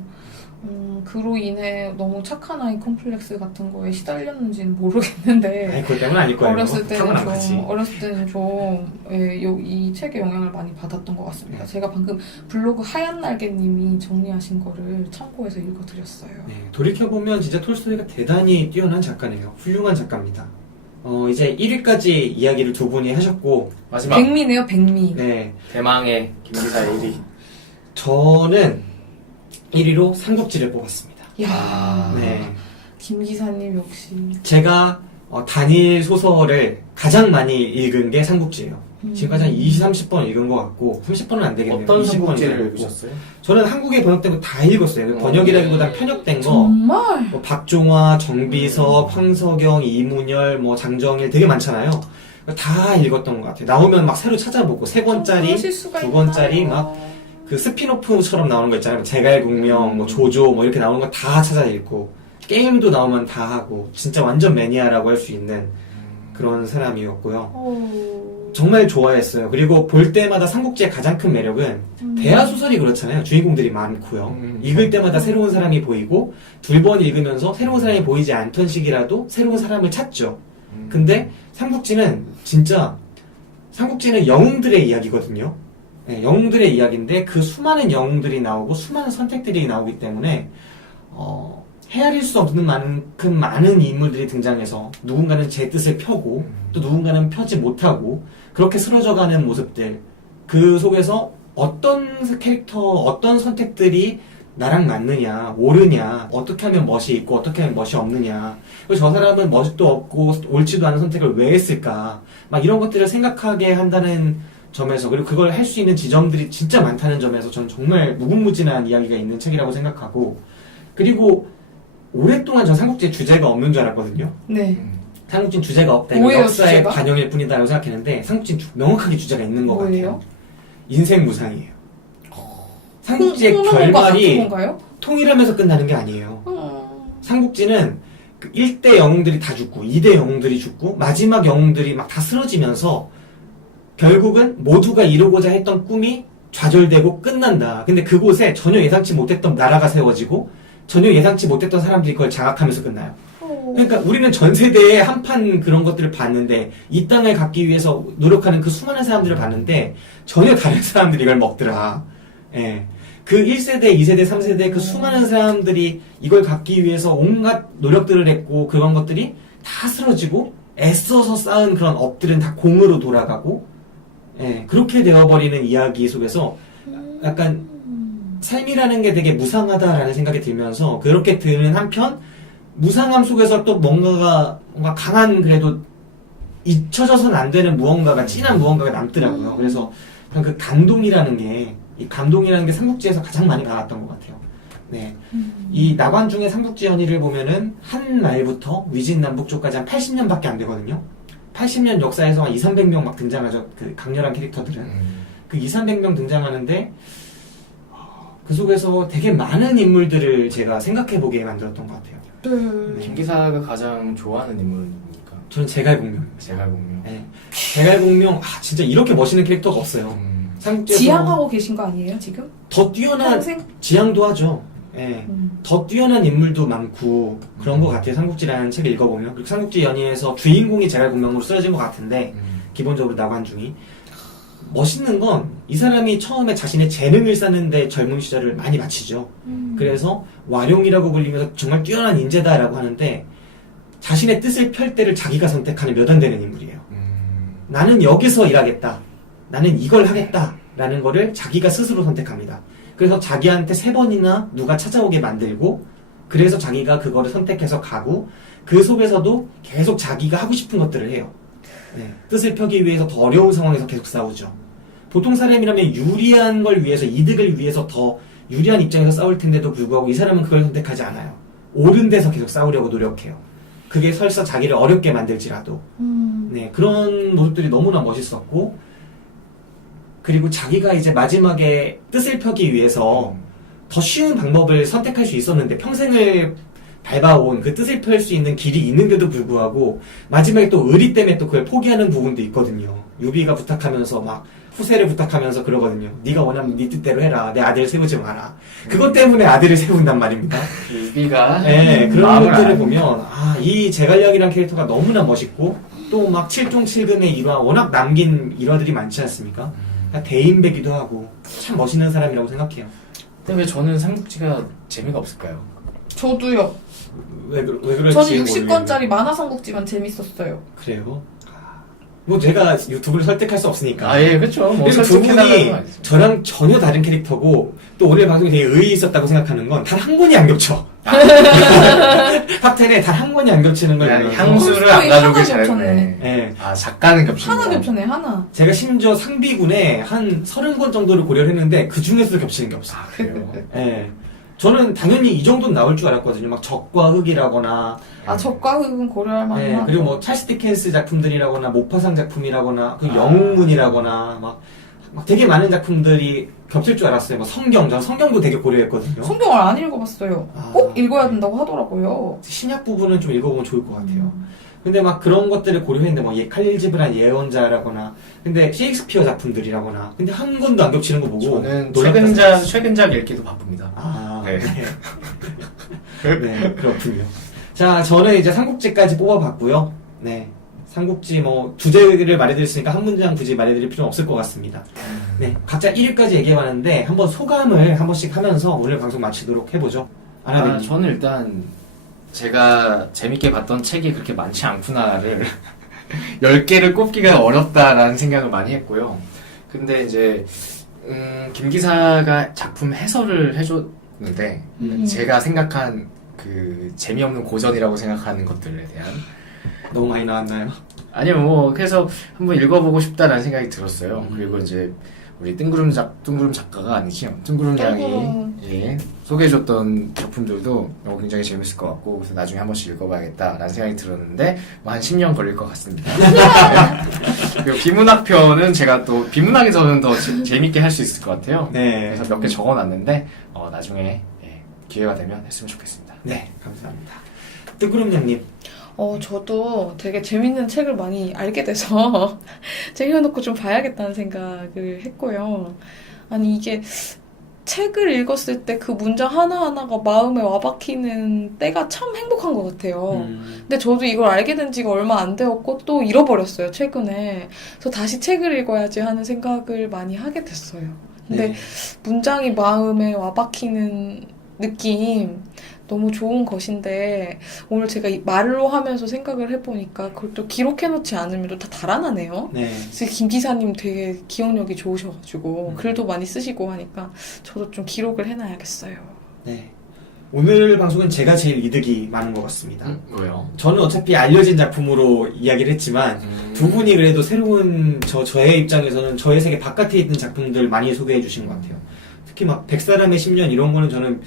그로 인해 너무 착한 아이 컴플렉스 같은 거에 시달렸는지는 모르겠는데 아니, 그것 때문은 아닐 거예요. 어렸을 때는 좀 이 책의 영향을 많이 받았던 것 같습니다. 제가 방금 블로그 하얀 날개님이 정리하신 거를 참고해서 읽어드렸어요. 네, 돌이켜보면 진짜 톨스토이가 대단히 뛰어난 작가네요. 훌륭한 작가입니다. 이제 1위까지 이야기를 2분이 하셨고 마지막 백미네요, 백미. 네, 대망의 김기사의 1위. 저는 1위로 삼국지를 뽑았습니다. 야, 네. 김 기사님 역시. 제가 단일 소설을 가장 많이 읽은 게 삼국지예요. 지금까지 한 20, 30번 읽은 것 같고 30번은 안 되겠네요. 어떤 20번 삼국지를 읽었고. 읽으셨어요? 저는 한국에 번역된 거 다 읽었어요. 번역이라기보다 편협된 거. 정말? 뭐 박종화, 정비석, 황석영, 이문열, 뭐 장정일 되게 많잖아요. 다 읽었던 것 같아요. 나오면 막 새로 찾아보고 3권짜리, 그러실 수가 2권짜리 있나요? 막 그 스피노프처럼 나오는 거 있잖아요. 제갈공명, 뭐 조조 뭐 이렇게 나오는 거 다 찾아 읽고 게임도 나오면 다 하고 진짜 완전 매니아라고 할 수 있는 그런 사람이었고요. 정말 좋아했어요. 그리고 볼 때마다 삼국지의 가장 큰 매력은 대하 소설이 그렇잖아요. 주인공들이 많고요. 읽을 때마다 새로운 사람이 보이고 2번 읽으면서 새로운 사람이 보이지 않던 시기라도 새로운 사람을 찾죠. 근데 삼국지는 진짜 삼국지는 영웅들의 이야기거든요. 네, 영웅들의 이야기인데 그 수많은 영웅들이 나오고 수많은 선택들이 나오기 때문에 헤아릴 수 없는 만큼 많은 인물들이 등장해서 누군가는 제 뜻을 펴고 또 누군가는 펴지 못하고 그렇게 쓰러져가는 모습들 그 속에서 어떤 캐릭터 어떤 선택들이 나랑 맞느냐 옳으냐 어떻게 하면 멋이 있고 어떻게 하면 멋이 없느냐 그리고 저 사람은 멋도 없고 옳지도 않은 선택을 왜 했을까 막 이런 것들을 생각하게 한다는 점에서 그리고 그걸 할 수 있는 지점들이 진짜 많다는 점에서 저는 정말 무궁무진한 이야기가 있는 책이라고 생각하고 그리고 오랫동안 전 삼국지에 주제가 없는 줄 알았거든요. 네. 삼국지는 주제가 없다. 이거 뭐예요, 역사의 주제가? 반영일 뿐이다라고 생각했는데 삼국지는 명확하게 주제가 있는 것 뭐예요? 같아요. 인생 무상이에요. 삼국지의 홍콩과 결말이 같은 건가요? 통일하면서 끝나는 게 아니에요. 삼국지는 그 1대 영웅들이 다 죽고 2대 영웅들이 죽고 마지막 영웅들이 막 다 쓰러지면서 결국은 모두가 이루고자 했던 꿈이 좌절되고 끝난다. 근데 그곳에 전혀 예상치 못했던 나라가 세워지고 전혀 예상치 못했던 사람들이 그걸 장악하면서 끝나요. 그러니까 우리는 전 세대에 한판 그런 것들을 봤는데 이 땅을 갖기 위해서 노력하는 그 수많은 사람들을 봤는데 전혀 다른 사람들이 이걸 먹더라. 예. 그 1세대, 2세대, 3세대 그 수많은 사람들이 이걸 갖기 위해서 온갖 노력들을 했고 그런 것들이 다 쓰러지고 애써서 쌓은 그런 업들은 다 공으로 돌아가고 예, 그렇게 되어버리는 이야기 속에서 약간 삶이라는 게 되게 무상하다라는 생각이 들면서 그렇게 드는 한편 무상함 속에서 또 뭔가 강한 그래도 잊혀져서는 안 되는 무언가가 진한 무언가가 남더라고요. 그래서 그 감동이라는 게 이 감동이라는 게 삼국지에서 가장 많이 받았던 것 같아요. 네. 이 나관중의 삼국지 연의를 보면은 한 말부터 위진남북 쪽까지 한 80년밖에 안 되거든요. 80년 역사에서 한 2, 300명 막 등장하죠. 그 강렬한 캐릭터들은. 그 2, 300명 등장하는데 그 속에서 되게 많은 인물들을 제가 생각해보게 만들었던 것 같아요. 네. 김 기사가 가장 좋아하는 인물입니까? 저는 제갈공명입니다. 제갈공명. 네. 제갈공명, 진짜 이렇게 멋있는 캐릭터가 없어요. 삼국지에서 지향하고 계신 거 아니에요 지금? 더 뛰어난 평생? 지향도 하죠. 예. 더 뛰어난 인물도 많고 그런 것 같아요. 삼국지라는 책을 읽어보면 그리고 삼국지 연의에서 주인공이 제갈공명으로 쓰여진 것 같은데 기본적으로 나관중이 멋있는 건 이 사람이 처음에 자신의 재능을 쌓는데 젊은 시절을 많이 바치죠. 그래서 와룡이라고 불리면서 정말 뛰어난 인재다라고 하는데 자신의 뜻을 펼 때를 자기가 선택하는 몇 안 되는 인물이에요. 나는 여기서 일하겠다. 나는 이걸 하겠다라는 거를 자기가 스스로 선택합니다. 그래서 자기한테 3번이나 누가 찾아오게 만들고 그래서 자기가 그거를 선택해서 가고 그 속에서도 계속 자기가 하고 싶은 것들을 해요. 네. 뜻을 펴기 위해서 더 어려운 상황에서 계속 싸우죠. 보통 사람이라면 유리한 걸 위해서 이득을 위해서 더 유리한 입장에서 싸울 텐데도 불구하고 이 사람은 그걸 선택하지 않아요. 옳은 데서 계속 싸우려고 노력해요. 그게 설사 자기를 어렵게 만들지라도 네, 그런 모습들이 너무나 멋있었고 그리고 자기가 이제 마지막에 뜻을 펴기 위해서 더 쉬운 방법을 선택할 수 있었는데 평생을 밟아온 그 뜻을 펼 수 있는 길이 있는데도 불구하고 마지막에 또 의리 때문에 또 그걸 포기하는 부분도 있거든요. 유비가 부탁하면서 막 후세를 부탁하면서 그러거든요. 네가 원하면 네 뜻대로 해라. 내 아들을 세우지 마라. 그것 때문에 아들을 세운단 말입니다. 유비가 네, 그런 마음을 것들을 안- 보면 이 제갈량이란 캐릭터가 너무나 멋있고 또 막 7종 7금의 일화 워낙 남긴 일화들이 많지 않습니까? 대인배기도 하고 참 멋있는 사람이라고 생각해요. 근데 왜 저는 삼국지가 재미가 없을까요? 저도요. 왜 그럴지 저는 모르겠는데. 60권짜리 만화삼국지만 재밌었어요. 그래요? 뭐 제가 유튜브를 설득할 수 없으니까. 예, 그렇죠. 뭐 그리고 두 설득해달라는 분이 건 아니죠. 저랑 전혀 다른 캐릭터고 또 오늘 방송에 되게 의의 있었다고 생각하는 건 단 한 번이 안 겹쳐. 탑10에 단 한 권이 안 겹치는 걸 보면 향수를 안 하나 가져오길 겹쳤네. 잘했네. 예. 아, 작가는 겹치는 하나 겹쳤네, 하나. 제가 심지어 상비군에 한 30권 정도를 고려를 했는데 그 중에서도 겹치는 게 없어요. 아, 그래요? 예. 저는 당연히 이 정도는 나올 줄 알았거든요. 막 적과 흑이라거나, 아, 적과 흑은 고려할 만한. 예, 그리고 뭐 찰스 디켄스 작품들이라거나, 모파상 작품이라거나, 그 영웅문이라거나, 막 되게 많은 작품들이 겹칠 줄 알았어요. 뭐 전 성경도 되게 고려했거든요. 성경을 안 읽어봤어요. 아. 꼭 읽어야 된다고 하더라고요. 신약 부분은 좀 읽어보면 좋을 것 같아요. 근데 막 그런 것들을 고려했는데 뭐 칼릴 지브란 예언자라거나 근데 셰익스피어 작품들이라거나 근데 한 권도 안 겹치는 거 보고 저는 놀랐다 최근작 읽기도 바쁩니다. 아, 네. 네. 네, 그렇군요. 자, 저는 이제 삼국지까지 뽑아봤고요. 네. 삼국지 뭐 주제를 말해드렸으니까 한 문장 굳이 말해드릴 필요는 없을 것 같습니다. 네. 각자 1위까지 얘기해봤는데 한번 소감을 한 번씩 하면서 오늘 방송 마치도록 해보죠. 아나님. 저는 일단 제가 재밌게 봤던 책이 그렇게 많지 않구나를 10개를 꼽기가 어렵다라는 생각을 많이 했고요. 근데 이제 김 기사가 작품 해설을 해줬는데 제가 생각한 그 재미없는 고전이라고 생각하는 것들에 대한 너무 많이 나왔나요? 아니요, 뭐 그래서 한번 읽어보고 싶다라는 생각이 들었어요. 그리고 이제 우리 뜬구름 작가가 아니죠. 뜬구름 양이 예, 소개해줬던 작품들도 굉장히 재밌을 것 같고 그래서 나중에 한 번씩 읽어봐야겠다라는 생각이 들었는데 뭐 한 10년 걸릴 것 같습니다. 그리고 비문학편은 제가 또 비문학이 저는 더 재밌게 할 수 있을 것 같아요. 네. 그래서 몇 개 적어놨는데 나중에 기회가 되면 했으면 좋겠습니다. 네, 감사합니다. 뜨구름냥님. 저도 되게 재밌는 책을 많이 알게 돼서 쟁여놓고 좀 봐야겠다는 생각을 했고요. 아니, 이게 책을 읽었을 때 그 문장 하나하나가 마음에 와박히는 때가 참 행복한 것 같아요. 근데 저도 이걸 알게 된 지가 얼마 안 되었고 또 잃어버렸어요, 최근에. 그래서 다시 책을 읽어야지 하는 생각을 많이 하게 됐어요. 근데 네. 문장이 마음에 와박히는 느낌 너무 좋은 것인데 오늘 제가 이 말로 하면서 생각을 해보니까 그걸 또 기록해놓지 않으면 또 다 달아나네요. 네. 그래서 김 기사님 되게 기억력이 좋으셔가지고 글도 많이 쓰시고 하니까 저도 좀 기록을 해놔야겠어요. 네. 오늘 방송은 제가 제일 이득이 많은 것 같습니다. 왜요? 저는 어차피 알려진 작품으로 이야기를 했지만 두 분이 그래도 새로운 저의 입장에서는 저의 세계 바깥에 있는 작품들 많이 소개해 주신 것 같아요. 특히 막 백사람의 10년 이런 거는 저는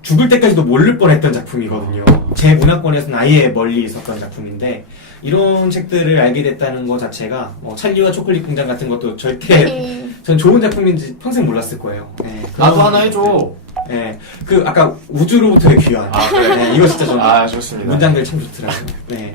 죽을 때까지도 모를 뻔했던 작품이거든요. 제 문화권에서는 아예 멀리 있었던 작품인데 이런 책들을 알게 됐다는 것 자체가 뭐 찰리와 초콜릿 공장 같은 것도 절대 전 좋은 작품인지 평생 몰랐을 거예요. 네, 나도 하나 해줘. 네, 그 아까 우주로부터의 귀환. 그래. 네, 이거 진짜 저는 좋습니다. 문장들 참 좋더라고요. 네,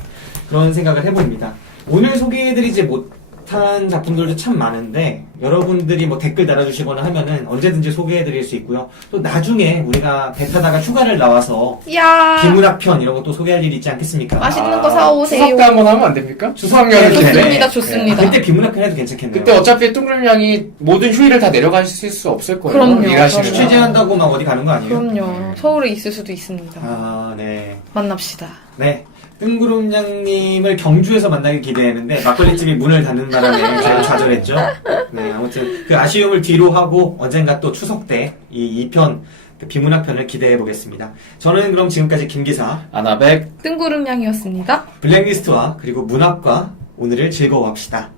그런 생각을 해봅니다. 오늘 소개해드리지 못한 작품들도 참 많은데 여러분들이 뭐 댓글 달아주시거나 하면은 언제든지 소개해드릴 수 있고요. 또 나중에 우리가 배 타다가 휴가를 나와서 야 비문학편 이런 것도 소개할 일이 있지 않겠습니까? 맛있는 거 사오세요. 추석 때 한번 하면 안 됩니까? 네, 수학여행 좋습니다, 때. 좋습니다. 그때 비문학편 해도 괜찮겠네요. 그때 어차피 뚱그름 양이 모든 휴일을 다 내려가실 수 없을 거예요. 그럼요, 일하시는 그럼요. 취재한다고 막 어디 가는 거 아니에요? 그럼요. 서울에 있을 수도 있습니다. 아, 네. 만납시다. 네. 뜬구름냥님을 경주에서 만나길 기대했는데 막걸리집이 문을 닫는 바람에 저희가 좌절했죠. 네, 아무튼 그 아쉬움을 뒤로 하고 언젠가 또 추석 때 이 2편 비문학편을 기대해 보겠습니다. 저는 그럼 지금까지 김기사, 아나백 뜬구름 양이었습니다. 블랙리스트와 그리고 문학과 오늘을 즐거워합시다.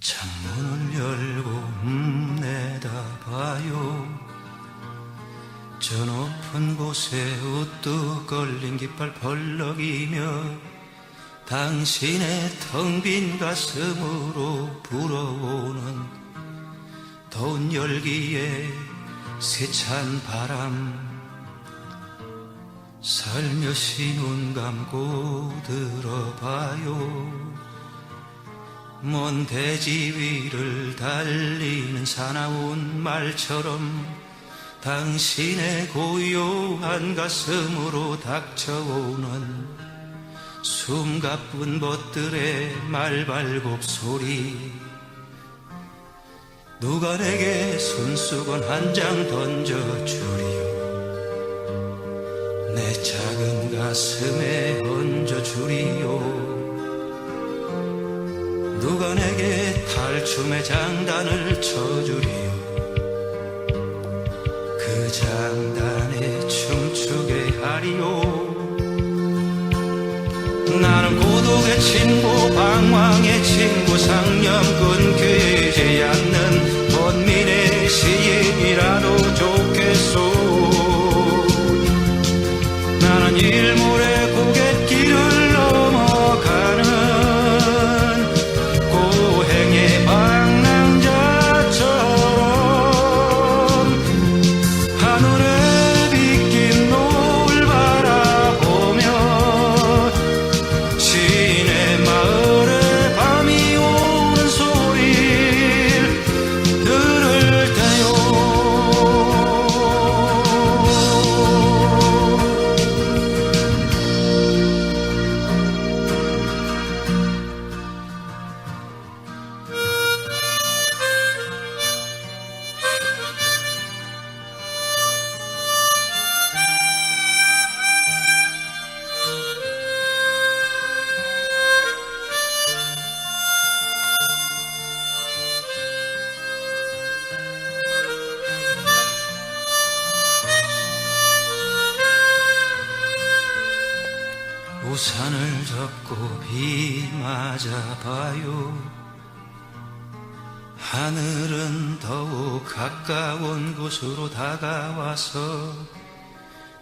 창문을 열고 내다봐요. 저 높은 곳에 우뚝 걸린 깃발 펄럭이며 당신의 텅 빈 가슴으로 불어오는 더운 열기에 세찬 바람 살며시 눈 감고 들어봐요. 먼 대지 위를 달리는 사나운 말처럼 당신의 고요한 가슴으로 닥쳐오는 숨가쁜 벗들의 말발굽 소리. 누가 내게 손수건 한 장 던져주리요. 작은 가슴에 얹어주리요. 누가 내게 탈춤의 장단을 쳐주리요. 그 장단에 춤추게 하리요. 나는 고독의 친구, 방황의 친구, 상념 끊기지 않는 번민의 시인이라도 좋겠소. 나는 일몰의 고갯길을 넘어가는 고행의 방랑자처럼 하늘에 빗긴 노을 바라보며 시내 마을에 밤이 오는 소리를 들을 때요. 우산을 접고 비 맞아봐요. 하늘은 더욱 가까운 곳으로 다가와서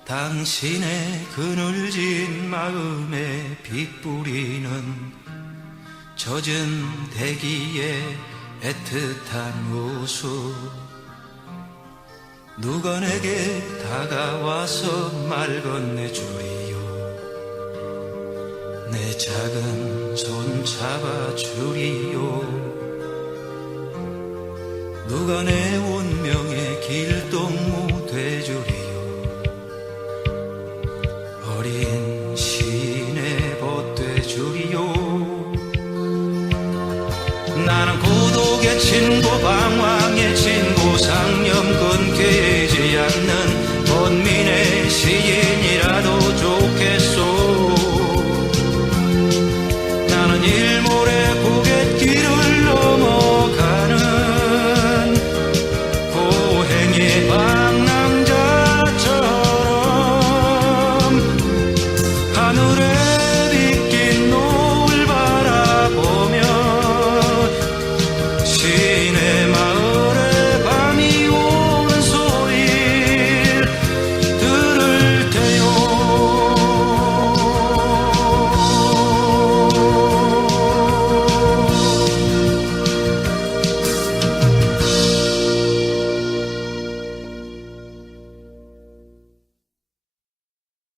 당신의 그늘진 마음에 빗뿌리는 젖은 대기의 애틋한 모습. 누가 내게 다가와서 말 건네주리요. 내 작은 손 잡아주리요. 누가 내 운명의 길동무 돼주리요. 어린 시인의 벗 돼주리요. 나는 고독의 친구,